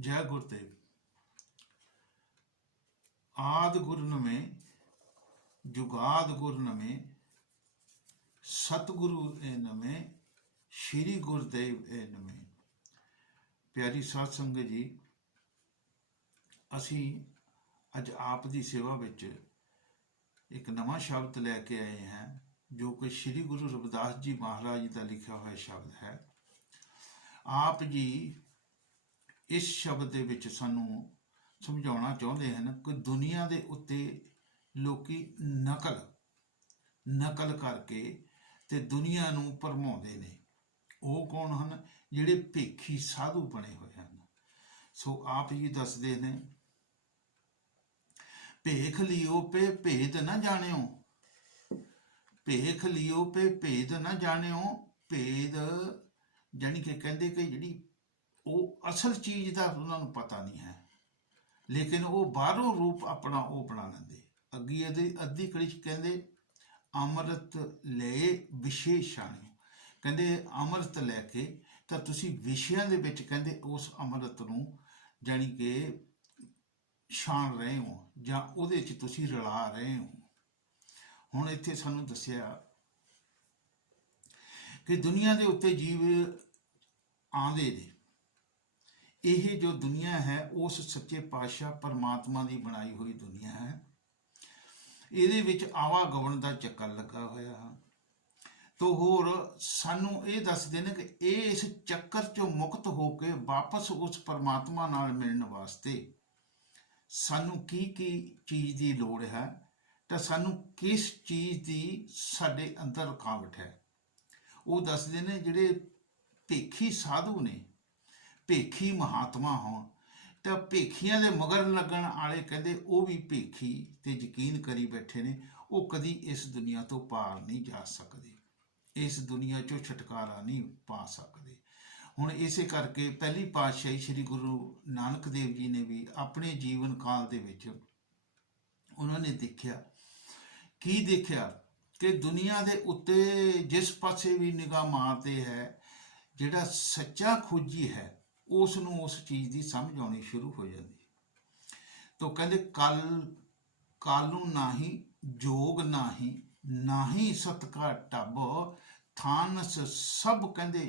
जय गुरुदेव। आद गुर नमे जुगाद गुर नमे सतगुरु ए नमे श्री गुरुदेव ए नमे। प्यारी साध संगत जी, असी अज आप दी सेवा विच एक नवा शब्द लैके आए हैं जो कि श्री गुरु रविदास जी महाराज जी का लिखा हुआ शब्द है। आप जी इस शब्द दे विच सानू समझाउणा चाहुंदे हैं कि दुनिया दे उत्ते लोकी नकल करके ते दुनिया नू भरमाउंदे ने। वो कौन हन? जिहड़े भेखी साधु बने हुए हैं। सो आप जी दसदे ने, भेख लियो पे भेद न जाणियो, भेख लियो पे भेद न जाणियो। भेद जानी कि कहते कि जिहड़ी वो असल चीज़ का उन्होंने पता नहीं है, लेकिन वो बाहरों रूप अपना वो बना लेंदे। अगे अद्धी कड़ी कहते अमृत ले विशेषाणियो, कहते अमृत लैके तो तुसी विषयां दे विच कहते उस अमृत नूं जानी कि छाण रहे हो जां उहदे च तुसी रला रहे हो। हुण इत्थे सानूं दस्सिया कि दुनिया दे उत्ते जीव आंदे ने। यह जो दुनिया है उस सच्चे पातशाह परमात्मा की बनाई हुई दुनिया है। ये विच आवागमन का चक्कर लगा होया। तो होर सानू ये दसदे ने कि इस चक्कर चों मुक्त होकर वापस उस परमात्मा नाल मिलण वास्ते सानू की चीज़ की लोड़ है, तो सानू किस चीज़ की साडे अंदर रुकावट है। वो दसदे ने जिहड़े भेखी साधु ने, भेखी महात्मा होण, तो भेखियां दे मगर लगन आले कहते वो भी भेखी ते यकीन करी बैठे ने, वो कदी इस दुनिया तो पार नहीं जा सकते, इस दुनिया चों छुटकारा नहीं पा सकते। हुण इसे करके पहली पातशाही श्री गुरु नानक देव जी ने भी अपने जीवन काल दे विच उन्होंने देखिया कि दुनिया दे उत्ते जिस पासे भी निगाह मारते है, जिहड़ा सच्चा खोजी है उसनूं उस चीज़ की समझ आनी शुरू हो जाती। तो कहते कालू नाही जोग नाही सत का टब, थानस सब कहते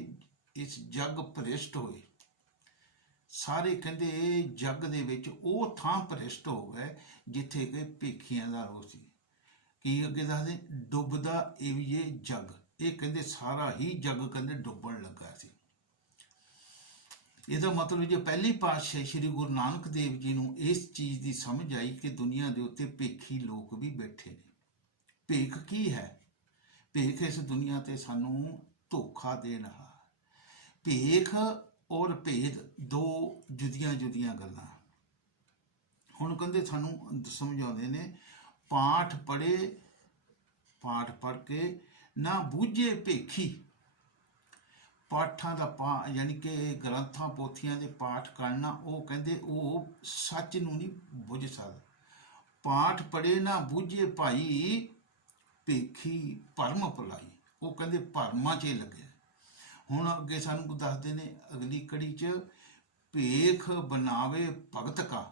इस जग भ्रिष्ट होए। सारे कहते जग दे विच वो थां भ्रिष्ट हो गए जिथे कि भेखियां दा रोह सी। की अगे दसदे डुबदा ये जग, ये कहते सारा ही जग कहते डुबन लगा सी। इसका मतलब जो पहली पातशाही श्री गुरु नानक देव जी नूं इस चीज़ की समझ आई कि दुनिया के उत्ते भेखी लोग भी बैठे ने। भेख की है? भेख इस दुनिया ते सानू धोखा देण वाला। भेख और भेद दो जुदियां जुदियां गल्लां। हुण कहंदे सानू समझाउंदे ने, पाठ पढ़ के ना बूझे भेखी। पाठां दा यानी कि ग्रंथां पोथियां दे पाठ करना, वो कहंदे वो सच नूं नहीं बुझ सकदा। पाठ पढ़े ना बूझे भाई, भेखी भरम भुलाई। वो कहंदे भरमां च लगे। हुण अगे सानू दसदे ने अगली कड़ी च, भेख बनावे भगत का।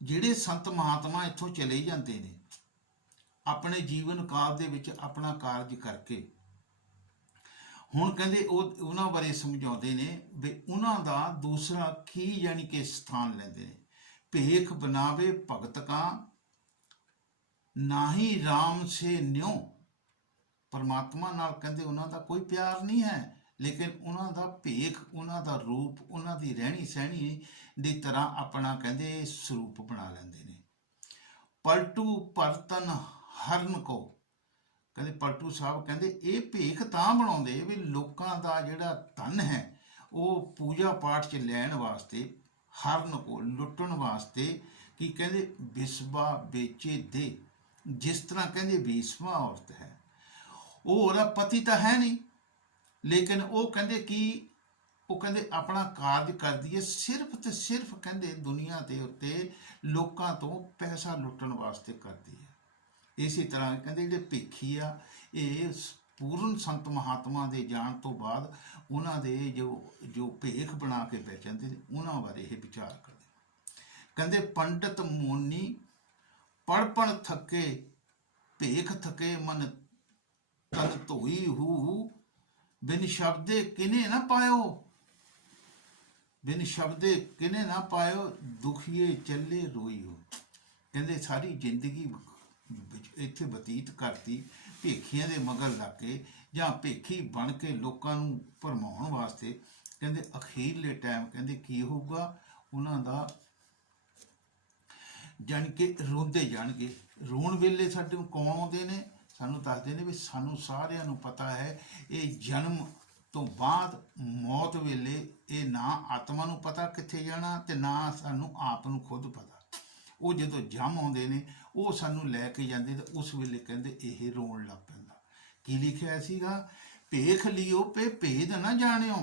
जिहड़े संत महात्मा इत्थों चले जाते हैं अपने जीवन काल दे विच अपना कारज करके, हुण कहंदे उन्हां बारे समझाउंदे ने भी उन्हां दा दूसरा की यानी कि स्थान लैंदे ने। भेख बनावे भगत का, नाही राम से न्यों। परमात्मा नाल कहंदे उन्हां दा कोई प्यार नहीं है, लेकिन उन्हां दा भेख, उन्हां दा रूप, उन्हां दी रहनी सहनी दी तरह अपना कहंदे स्वरूप बना लैंदे ने। पलटू परतन हरन को, कहते पलटू साहब कहते ये भेख तां बनाउंदे भी लोकां दा जिहड़ा धन है वो पूजा पाठ च लैण वास्ते, हरन को लुट्टण वास्ते। कि कहते बिस्वा बेचे दे, जिस तरह कहते बेसवा औरत है, वो ओहदा पति तो है नहीं, लेकिन वो कहते कि वो कहते अपना कारज करदी है सिर्फ तो सिर्फ कहते दुनिया के उत्ते लोकां तो पैसा लुट्टण वास्ते करदी है। इसी तरह कहते जिहड़े भेखी आ, ये ਪੂਰਨ ਸੰਤ ਮਹਾਤਮਾ ਦੇ ਜਾਣ ਤੋਂ ਬਾਅਦ ਉਹਨਾਂ ਦੇ ਜੋ ਭੇਖ ਬਣਾ ਕੇ ਬਹਿ ਜਾਂਦੇ ਨੇ ਉਹਨਾਂ ਬਾਰੇ ਇਹ ਵਿਚਾਰ ਕਰਦੇ। ਕਹਿੰਦੇ ਪੰਡਤ ਮੋਨੀ ਪੜਪਣ ਥੱਕੇ ਭੇਖ ਥਕੇ ਮਨ ਤਨ ਧੋਈ ਹੂ ਬਿਨ ਸ਼ਬਦੇ ਕਿਨੇ ਨਾ ਪਾਇਓ, ਬਿਨ ਸ਼ਬਦੇ ਕਿਨੇ ਨਾ ਪਾਇਓ ਦੁਖੀਏ ਚੱਲੇ ਰੋਈ ਹੋ। ਕਹਿੰਦੇ ਸਾਰੀ ਜ਼ਿੰਦਗੀ ਇੱਥੇ ਬਤੀਤ ਕਰਤੀ ਭੇਖੀਆਂ ਦੇ ਮਗਰ ਲੱਗ ਕੇ ਜਾਂ ਭੇਖੀ ਬਣ ਕੇ ਲੋਕਾਂ ਨੂੰ ਭਰਮਾਉਣ ਵਾਸਤੇ। ਕਹਿੰਦੇ ਅਖੀਰਲੇ ਟਾਈਮ ਕਹਿੰਦੇ ਕੀ ਹੋਊਗਾ, ਉਹਨਾਂ ਦਾ ਜਾਣੀ ਕਿ ਰੋਂਦੇ ਜਾਣਗੇ। ਰੋਣ ਵੇਲੇ ਸਾਡੇ ਨੂੰ ਕੌਣ ਆਉਂਦੇ ਨੇ, ਸਾਨੂੰ ਦੱਸਦੇ ਨੇ ਵੀ ਸਾਨੂੰ ਸਾਰਿਆਂ ਨੂੰ ਪਤਾ ਹੈ ਇਹ ਜਨਮ ਤੋਂ ਬਾਅਦ ਮੌਤ ਵੇਲੇ ਇਹ ਨਾ ਆਤਮਾ ਨੂੰ ਪਤਾ ਕਿੱਥੇ ਜਾਣਾ ਤੇ ਨਾ ਸਾਨੂੰ ਆਪ ਨੂੰ ਖੁਦ ਪਤਾ। ਉਹ ਜਦੋਂ ਜੰਮ ਆਉਂਦੇ ਨੇ ਉਹ ਸਾਨੂੰ ਲੈ ਕੇ ਜਾਂਦੇ ਤੇ ਉਸ ਵੇਲੇ ਕਹਿੰਦੇ ਇਹ ਰੋਣ ਲੱਗ ਪੈਂਦਾ। ਕੀ ਲਿਖਿਆ ਸੀਗਾ, ਭੇਖ ਲਿਓ ਪੇ ਭੇਦ ਨਾ ਜਾਣਿਓ।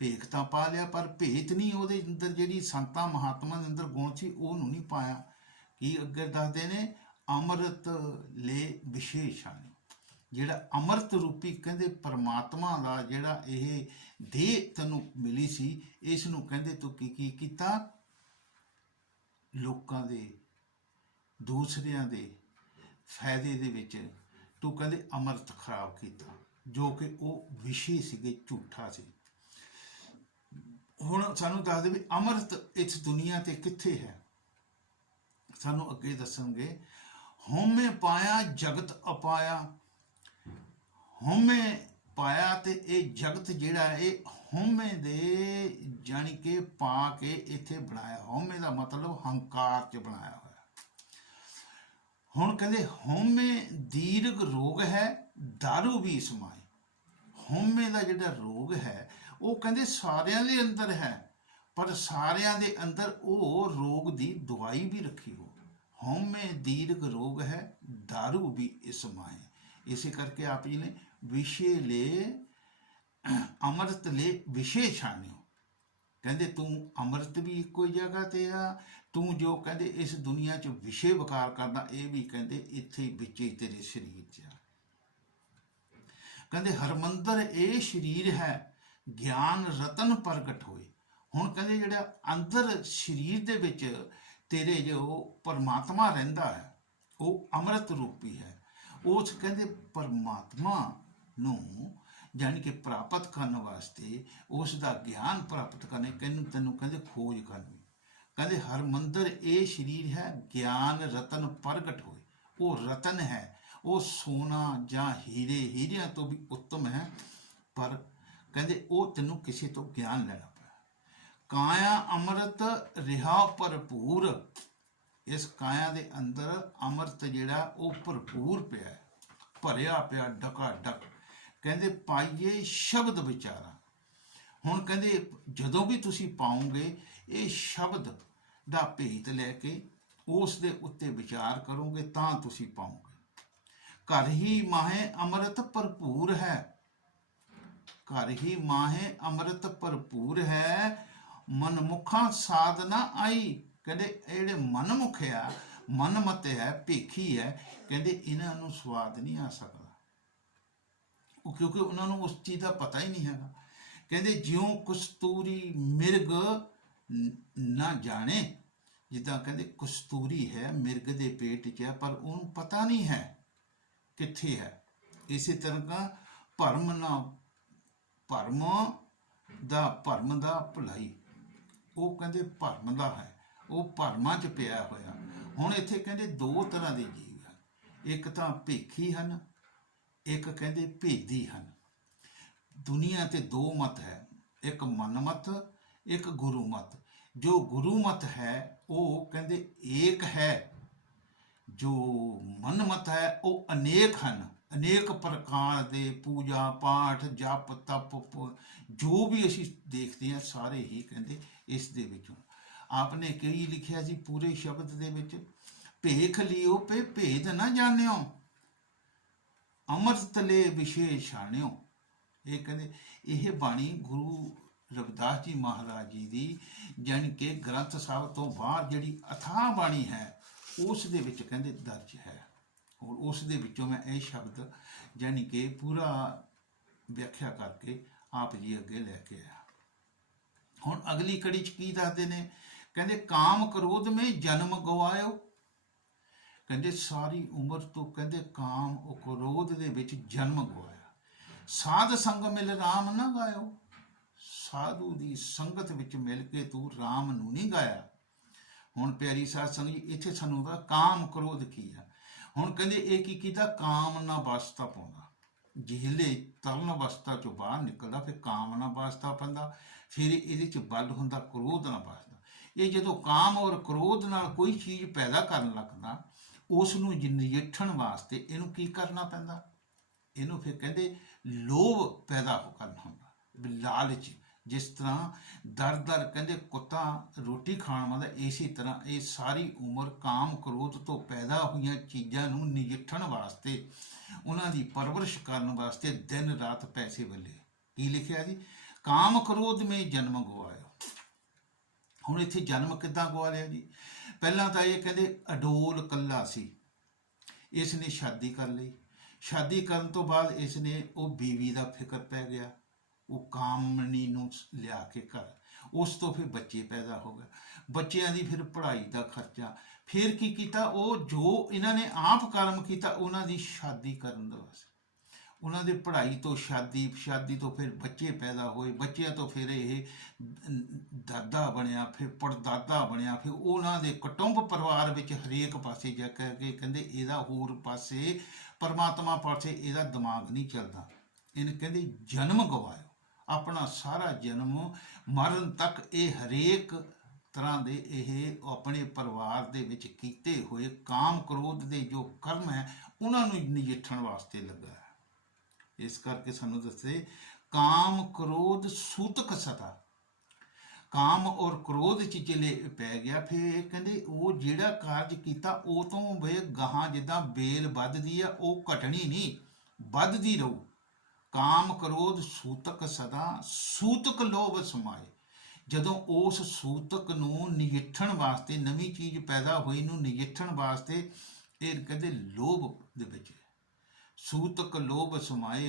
ਭੇਖ ਤਾਂ ਪਾ ਲਿਆ ਪਰ ਭੇਤ ਨਹੀਂ ਉਹਦੇ ਅੰਦਰ, ਜਿਹੜੀ ਸੰਤਾਂ ਮਹਾਤਮਾ ਦੇ ਅੰਦਰ ਗੁਣ ਸੀ ਉਹਨੂੰ ਨਹੀਂ ਪਾਇਆ। ਕੀ ਅੱਗੇ ਦੱਸਦੇ ਨੇ, ਅੰਮ੍ਰਿਤ ਲੈ ਵਿਸ਼ੇਸ਼ਾਨੀ, ਜਿਹੜਾ ਅੰਮ੍ਰਿਤ ਰੂਪੀ ਕਹਿੰਦੇ ਪਰਮਾਤਮਾ ਦਾ ਜਿਹੜਾ ਇਹ ਦੇਹ ਤੈਨੂੰ ਮਿਲੀ ਸੀ, ਇਸ ਨੂੰ ਕਹਿੰਦੇ ਤੂੰ ਕੀ ਕੀਤਾ, ਲੋਕਾਂ ਦੇ ਦੂਸਰਿਆਂ ਦੇ ਫਾਇਦੇ ਦੇ ਵਿੱਚ ਤੂੰ ਕਹਿੰਦੇ ਅੰਮ੍ਰਿਤ ਖਰਾਬ ਕੀਤਾ, ਜੋ ਕਿ ਉਹ ਵਿਸ਼ੇ ਸੀਗੇ, ਝੂਠਾ ਸੀ। ਹੁਣ ਸਾਨੂੰ ਦੱਸ ਦੇ ਵੀ ਅੰਮ੍ਰਿਤ ਇਸ ਦੁਨੀਆ ਤੇ ਕਿੱਥੇ ਹੈ, ਸਾਨੂੰ ਅੱਗੇ ਦੱਸਣਗੇ। ਹਉਮੈ ਪਾਇਆ ਜਗਤ ਅਪਾਇਆ, ਹਉਮੈ ਪਾਇਆ ਤੇ ਇਹ ਜਗਤ ਜਿਹੜਾ ਇਹ ਹਉਮੈ ਦੇ ਜਾਣੀ ਕਿ ਪਾ ਕੇ ਇੱਥੇ ਬਣਾਇਆ। ਹਉਮੈ ਦਾ ਮਤਲਬ ਹੰਕਾਰ 'ਚ ਬਣਾਇਆ ਹੋਇਆ। ਹੁਣ ਕਹਿੰਦੇ ਹਉਮੈ ਦੀਰਘ ਰੋਗ ਹੈ ਦਾਰੂ ਵੀ ਸਮਾਏ। ਹਉਮੈ ਦਾ ਜਿਹੜਾ ਰੋਗ ਹੈ ਉਹ ਕਹਿੰਦੇ ਸਾਰਿਆਂ ਦੇ ਅੰਦਰ ਹੈ, ਪਰ ਸਾਰਿਆਂ ਦੇ ਅੰਦਰ ਉਹ ਰੋਗ ਦੀ ਦਵਾਈ ਵੀ ਰੱਖੀ ਹੋ। ਹਉਮੈ ਦੀਰਘ ਰੋਗ ਹੈ ਦਾਰੂ ਵੀ ਸਮਾਏ। ਇਸੇ ਕਰਕੇ ਆਪ ਜੀ ਨੇ ਵਿਸ਼ੇ ਲੈ ਅੰਮ੍ਰਿਤ ਲੈ ਵਿਸ਼ੇ ਛਾਣਿਓ। ਕਹਿੰਦੇ ਤੂੰ ਅੰਮ੍ਰਿਤ ਵੀ ਇੱਕੋ ਹੀ ਜਗ੍ਹਾ ਤੇ ਆ, ਤੂੰ ਜੋ ਕਹਿੰਦੇ ਇਸ ਦੁਨੀਆ 'ਚ ਵਿਸ਼ੇ ਵਕਾਰ ਕਰਦਾ ਇਹ ਵੀ ਕਹਿੰਦੇ ਇੱਥੇ ਵਿੱਚ ਹੀ ਤੇਰੇ ਸਰੀਰ 'ਚ ਆ। ਕਹਿੰਦੇ ਹਰਮੰਦਰ ਇਹ ਸਰੀਰ ਹੈ ਗਿਆਨ ਰਤਨ ਪ੍ਰਗਟ ਹੋਏ। ਹੁਣ ਕਹਿੰਦੇ ਜਿਹੜਾ ਅੰਦਰ ਸਰੀਰ ਦੇ ਵਿੱਚ ਤੇਰੇ ਜੋ ਪਰਮਾਤਮਾ ਰਹਿੰਦਾ ਹੈ ਉਹ ਅੰਮ੍ਰਿਤ ਰੂਪੀ ਹੈ। ਉਸ ਕਹਿੰਦੇ ਪਰਮਾਤਮਾ ਨੂੰ ਜਾਣੀ ਕਿ ਪ੍ਰਾਪਤ ਕਰਨ ਵਾਸਤੇ ਉਸ ਦਾ ਗਿਆਨ ਪ੍ਰਾਪਤ ਕਰਨੇ ਤੈਨੂੰ ਕਹਿੰਦੇ ਖੋਜ ਕਰਨੀ। ਕਹਿੰਦੇ ਹਰਮੰਦਰ ਇਹ ਸਰੀਰ ਹੈ ਗਿਆਨ ਰਤਨ ਪ੍ਰਗਟ ਹੋਏ। ਉਹ ਰਤਨ ਹੈ, ਉਹ ਸੋਨਾ ਜਾਂ ਹੀਰਿਆਂ ਤੋਂ ਵੀ ਉੱਤਮ ਹੈ, ਪਰ ਕਹਿੰਦੇ ਉਹ ਤੈਨੂੰ ਕਿਸੇ ਤੋਂ ਗਿਆਨ ਲੈਣਾ ਪਿਆ। ਕਾਇਆ ਅੰਮ੍ਰਿਤ ਰਿਹਾ ਭਰਪੂਰ, ਇਸ ਕਾਇਆ ਦੇ ਅੰਦਰ ਅੰਮ੍ਰਿਤ ਜਿਹੜਾ ਉਹ ਭਰਪੂਰ ਪਿਆ, ਭਰਿਆ ਪਿਆ ਡਕਾ ਡਕ। ਕਹਿੰਦੇ ਪਾਈਏ ਸ਼ਬਦ ਵਿਚਾਰਾ। ਹੁਣ ਕਹਿੰਦੇ ਜਦੋਂ ਵੀ ਤੁਸੀਂ ਪਾਓਗੇ ਇਹ ਸ਼ਬਦ ਦਾ ਭੇਤ ਲੈ ਕੇ ਉਸ ਦੇ ਉੱਤੇ ਵਿਚਾਰ ਕਰੋਗੇ ਤਾਂ ਤੁਸੀਂ ਪਾਓਗੇ। ਘਰ ਹੀ ਮਾਹੇ ਅੰਮ੍ਰਿਤ ਭਰਪੂਰ ਹੈ, ਘਰ ਹੀ ਮਾਹੇ ਅੰਮ੍ਰਿਤ ਭਰਪੂਰ ਹੈ ਮਨਮੁਖਾਂ ਸਾਧਨਾ ਆਈ। ਕਹਿੰਦੇ ਇਹ ਜਿਹੜੇ ਮਨਮੁਖ ਆ, ਮਨਮਤ ਹੈ, ਭੇਖੀ ਹੈ, ਕਹਿੰਦੇ ਇਹਨਾਂ ਨੂੰ ਸਵਾਦ ਨਹੀਂ ਆ ਸਕਦਾ, ਉਹ ਕਿਉਂਕਿ ਉਹਨਾਂ ਨੂੰ ਉਸ ਚੀਜ਼ ਦਾ ਪਤਾ ਹੀ ਨਹੀਂ ਹੈਗਾ। ਕਹਿੰਦੇ ਜਿਉਂ ਕਸਤੂਰੀ ਮਿਰਗ ਨਾ ਜਾਣੇ, ਜਿੱਦਾਂ ਕਹਿੰਦੇ ਕਸਤੂਰੀ ਹੈ ਮਿਰਗ ਦੇ ਪੇਟ 'ਚ ਹੈ ਪਰ ਉਹਨੂੰ ਪਤਾ ਨਹੀਂ ਹੈ ਕਿੱਥੇ ਹੈ। ਇਸੇ ਤਰ੍ਹਾਂ ਭਰਮ ਦਾ ਭੁਲਾਈ, ਉਹ ਕਹਿੰਦੇ ਭਰਮ ਦਾ ਹੈ, ਉਹ ਭਰਮਾਂ 'ਚ ਪਿਆ ਹੋਇਆ। ਹੁਣ ਇੱਥੇ ਕਹਿੰਦੇ ਦੋ ਤਰ੍ਹਾਂ ਦੇ ਜੀਵ ਹਨ, ਇੱਕ ਤਾਂ ਭੇਖੀ ਹਨ, ਇੱਕ ਕਹਿੰਦੇ ਭੇਦੀ ਹਨ। ਦੁਨੀਆ ਤੇ ਦੋ ਮਤ ਹੈ, ਇੱਕ ਮਨਮਤ, ਇੱਕ ਗੁਰੂ ਮਤ। ਜੋ ਗੁਰੂ ਮਤ ਹੈ ਉਹ ਕਹਿੰਦੇ ਏਕ ਹੈ, ਜੋ ਮਨਮਤ ਹੈ ਉਹ ਅਨੇਕ ਹਨ। ਅਨੇਕ ਪ੍ਰਕਾਰ ਦੇ ਪੂਜਾ ਪਾਠ ਜਪ ਤਪ ਜੋ ਵੀ ਅਸੀਂ ਦੇਖਦੇ ਹਾਂ ਸਾਰੇ ਹੀ ਕਹਿੰਦੇ ਇਸ ਦੇ ਵਿੱਚੋਂ। ਆਪਨੇ ਕਈ ਲਿਖਿਆ ਸੀ ਪੂਰੇ ਸ਼ਬਦ ਦੇ ਵਿੱਚ, ਭੇਖ ਲਿਓ ਪੇ ਭੇਦ ਨਾ ਜਾਣਿਓ ਅੰਮ੍ਰਿਤ ਲੈ ਵਿਸ਼ੇ ਛਾਣਿਓ। ਇਹ ਕਹਿੰਦੇ ਇਹ ਬਾਣੀ ਗੁਰੂ ਰਵਿਦਾਸ ਜੀ ਮਹਾਰਾਜ ਜੀ ਦੀ ਜਾਣੀ ਕਿ ਗ੍ਰੰਥ ਸਾਹਿਬ ਤੋਂ ਬਾਹਰ ਜਿਹੜੀ ਅਥਾਹ ਬਾਣੀ ਹੈ ਉਸ ਦੇ ਵਿੱਚ ਕਹਿੰਦੇ ਦਰਜ ਹੈ। और उस दे विचों मैं ये शब्द यानी कि पूरा व्याख्या करके आप जी अगे लैके आया। हुण अगली कड़ी च की दसदे ने, कहंदे काम क्रोध में जन्म गवायो। कहंदे सारी उम्र तो कहंदे काम क्रोध दे विच जन्म गवाया। साध संग मिल राम ना गायो। साधु दी संगत विच मिल के तू राम नूं नहीं गाया। हुण प्यारी साध संगत जी इत्थे सानूं पता काम क्रोध की है। हुण कहंदे ये की कीता, काम ना वास्ता पाउंदा। जिहले तरन अवस्था चों बाहर निकलदा फिर काम ना वास्ता पैंदा, फिर इहदे च बल हुंदा क्रोध ना वास्ता। ये जदों काम और क्रोध नाल कोई चीज़ पैदा करन लगदा, उस नूं नजिठण वास्ते इहनूं की करना पैंदा, इहनूं फिर कहंदे लोभ पैदा करना हुंदा, लालच। जिस तरह दर दर कहंदे कुत्ता रोटी खाण वाला, इसी तरह ये सारी उम्र काम क्रोध तो पैदा हुई चीज़ां नूं नजिठण वास्ते, उन्हां दी परवरिश करन वास्ते दिन रात पैसे बल्ले। की लिखिया जी, काम क्रोध में जन्म गवायो। हुण इत्थे जन्म किद्दां गवा लिया जी? पहलां तां ये कहंदे अडोल कल्ला सी, इसने शादी कर ली। शादी करन तो बाद इसने वो बीवी का फिक्र पै गया, वो कामनी नूं लिया के घर, उस तो फिर बच्चे पैदा हो गए, बच्चों की फिर पढ़ाई का खर्चा, फिर की कीता, वो जो इन्होंने आप कर्म किया उन्होंने शादी करन वास्ते, उन्होंने पढ़ाई तो शादी, शादी तो फिर बच्चे पैदा होए, बच्चों तो फिर ये दादा बनया, फिर पड़दादा बनया, फिर उन्होंने कुटुंब परिवार में हरेक पासे जाके कहते यदा होर पासे परमात्मा पासे यदा दिमाग नहीं चलता। इन कहते जन्म गवायो, अपना सारा जन्म मरण तक ये हरेक तरह के ये अपने परिवार दे विच कीते हुए काम क्रोध के जो कर्म है उन्होंने नजिठण वास्ते लगा है। इस करके सानू दसे काम क्रोध सूतक सता। काम और क्रोध च जिले पै गया, फिर कहते वो जिहड़ा कारज किया वो तो वे गहां जिदा बेल बधदी है, वो घटनी नहीं, बधदी रहू। काम क्रोध सूतक सदा, सूतक लोभ समाए। जदों उस सूतक नूं नजिठण वास्ते, नवीं चीज़ पैदा हुई नूं नजिठण वास्ते ये कहते लोभ दे विच सूतक लोभ समाए।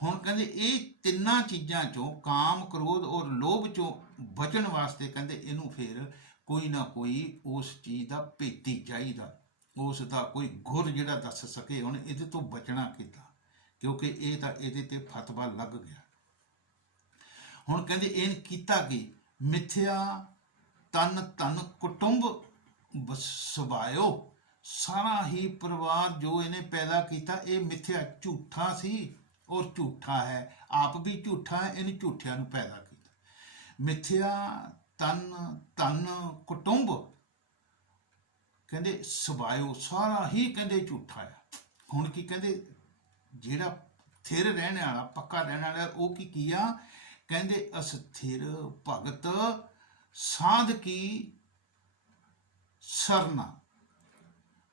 हुण कहते ये तिन्नां चीज़ां चों काम क्रोध और लोभ चों बचण वास्ते कहते इनू फिर कोई ना कोई उस चीज़ का भेती चाहिए, उसका कोई गुर जिहड़ा दस सके हुण इहदे तो बचना किद्दां, क्योंकि ये तो ये फतवा लग गया। हुण कहते इन कीता कि मिथ्या तन तन कुटुंब सुभायो। सारा ही परिवार जो इन्हें पैदा किया ये मिथ्या झूठा सी और झूठा है, आप भी झूठा है, इन झूठिया पैदा किया। मिथ्या तन तन कुटुंब कहते सुभायो, सारा ही कहते झूठा है। हुण की कहते जिहड़ा स्थिर रहने वाला पक्का रहने वाला वो की किया, कहते अस्थिर भगत साध की सरना।